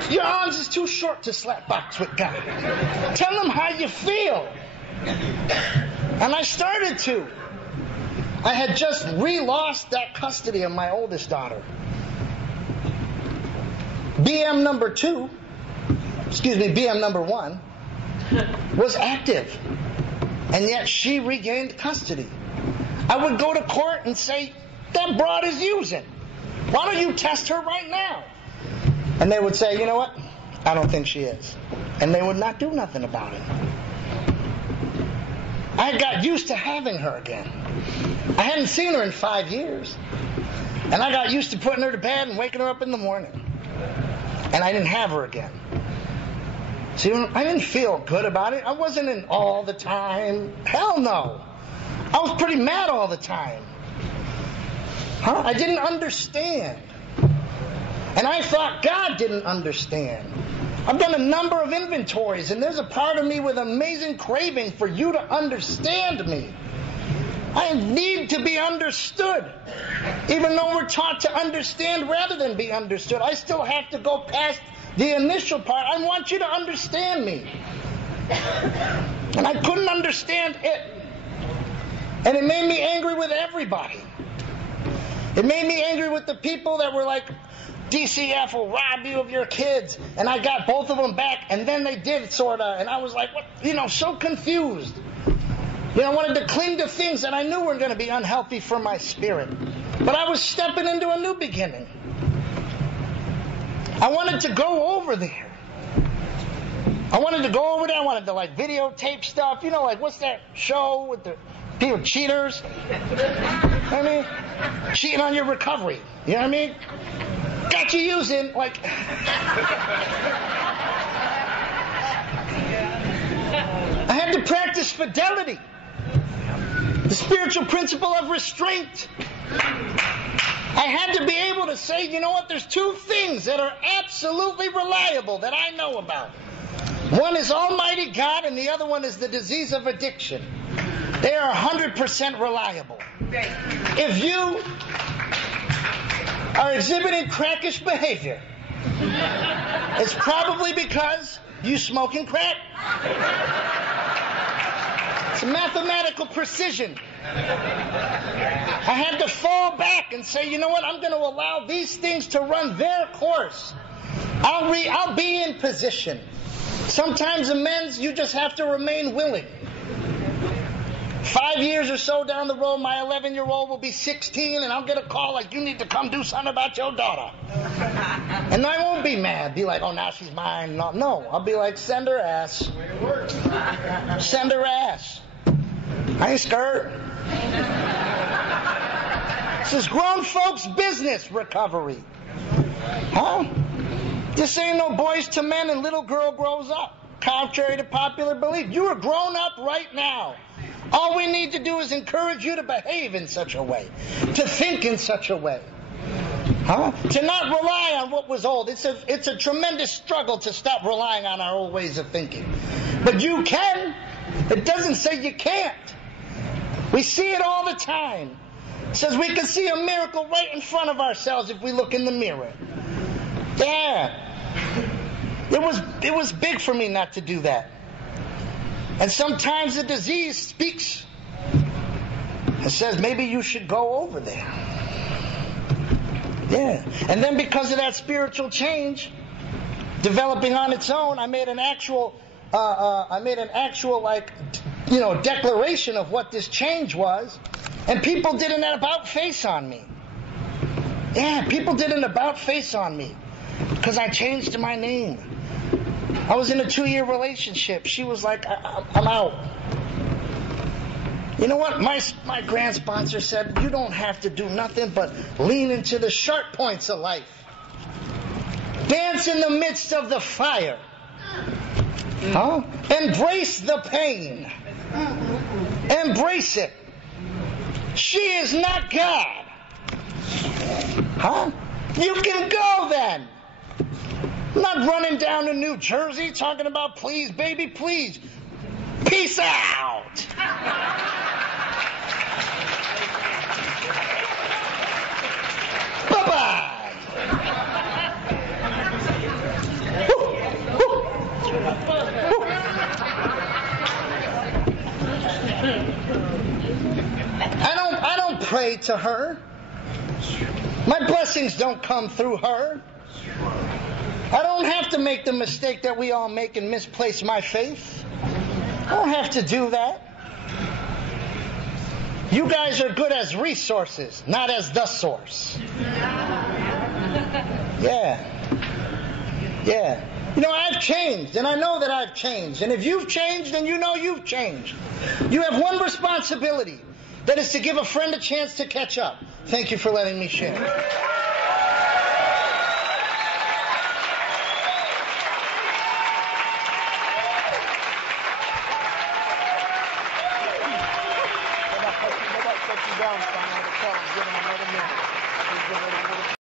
Your arms is too short to slap box with God. Tell him how you feel. And I started to. I had just re-lost that custody of my oldest daughter. BM number 1 was active. And yet she regained custody. I would go to court and say, that broad is using. Why don't you test her right now? And they would say, you know what? I don't think she is. And they would not do nothing about it. I got used to having her again. I hadn't seen her in 5 years. And I got used to putting her to bed and waking her up in the morning. And I didn't have her again. See, I didn't feel good about it. I wasn't in all the time. Hell no. I was pretty mad all the time. I didn't understand. And I thought God didn't understand. I've done a number of inventories, and there's a part of me with amazing craving for you to understand me. I need to be understood. Even though we're taught to understand rather than be understood, I still have to go past the initial part. I want you to understand me. And I couldn't understand it. And it made me angry with everybody. It made me angry with the people that were like, DCF will rob you of your kids. And I got both of them back, and then they did, sort of. And I was like, what? So confused. I wanted to cling to things that I knew were going to be unhealthy for my spirit. But I was stepping into a new beginning. I wanted to go over there. I wanted to videotape stuff. What's that show with the people, cheaters? Cheating on your recovery. You know what I mean? Got you using, I had to practice fidelity. The spiritual principle of restraint. I had to be able to say, you know what, there's 2 things that are absolutely reliable that I know about. One is Almighty God, and the other one is the disease of addiction. They are 100% reliable. If you are exhibiting crackish behavior, it's probably because you smoking crack. It's mathematical precision. I had to fall back and say, you know what, I'm going to allow these things to run their course. I'll be in position. Sometimes amends, you just have to remain willing. 5 years or so down the road, my 11-year-old will be 16, and I'll get a call like, you need to come do something about your daughter. And I won't be mad. Be like, oh, now she's mine. No, I'll be like, send her ass. Send her ass. I ain't scared. This is grown folks' business, recovery. This ain't no boys to men and little girl grows up. Contrary to popular belief. You are grown up right now. All we need to do is encourage you to behave in such a way. To think in such a way. To not rely on what was old. It's a tremendous struggle to stop relying on our old ways of thinking. But you can. It doesn't say you can't. We see it all the time. It says we can see a miracle right in front of ourselves if we look in the mirror. Yeah. It was big for me not to do that. And sometimes the disease speaks and says, maybe you should go over there. Yeah. And then because of that spiritual change developing on its own, I made an actual I made an actual, declaration of what this change was, and people did an about face on me. Yeah, people did an about face on me because I changed my name. I was in a 2-year relationship. She was like, I'm out. You know what? My grand sponsor said, you don't have to do nothing but lean into the sharp points of life. Dance in the midst of the fire. Huh? Embrace the pain. Embrace it. She is not God. Huh? You can go then. I'm not running down to New Jersey talking about please, baby, please. Peace out. Bye-bye. I don't pray to her. My blessings don't come through her. I don't have to make the mistake that we all make and misplace my faith. I don't have to do that. You guys are good as resources, not as the source. Yeah. You know, I've changed, and I know that I've changed. And if you've changed, then you know you've changed. You have one responsibility. That is to give a friend a chance to catch up. Thank you for letting me share.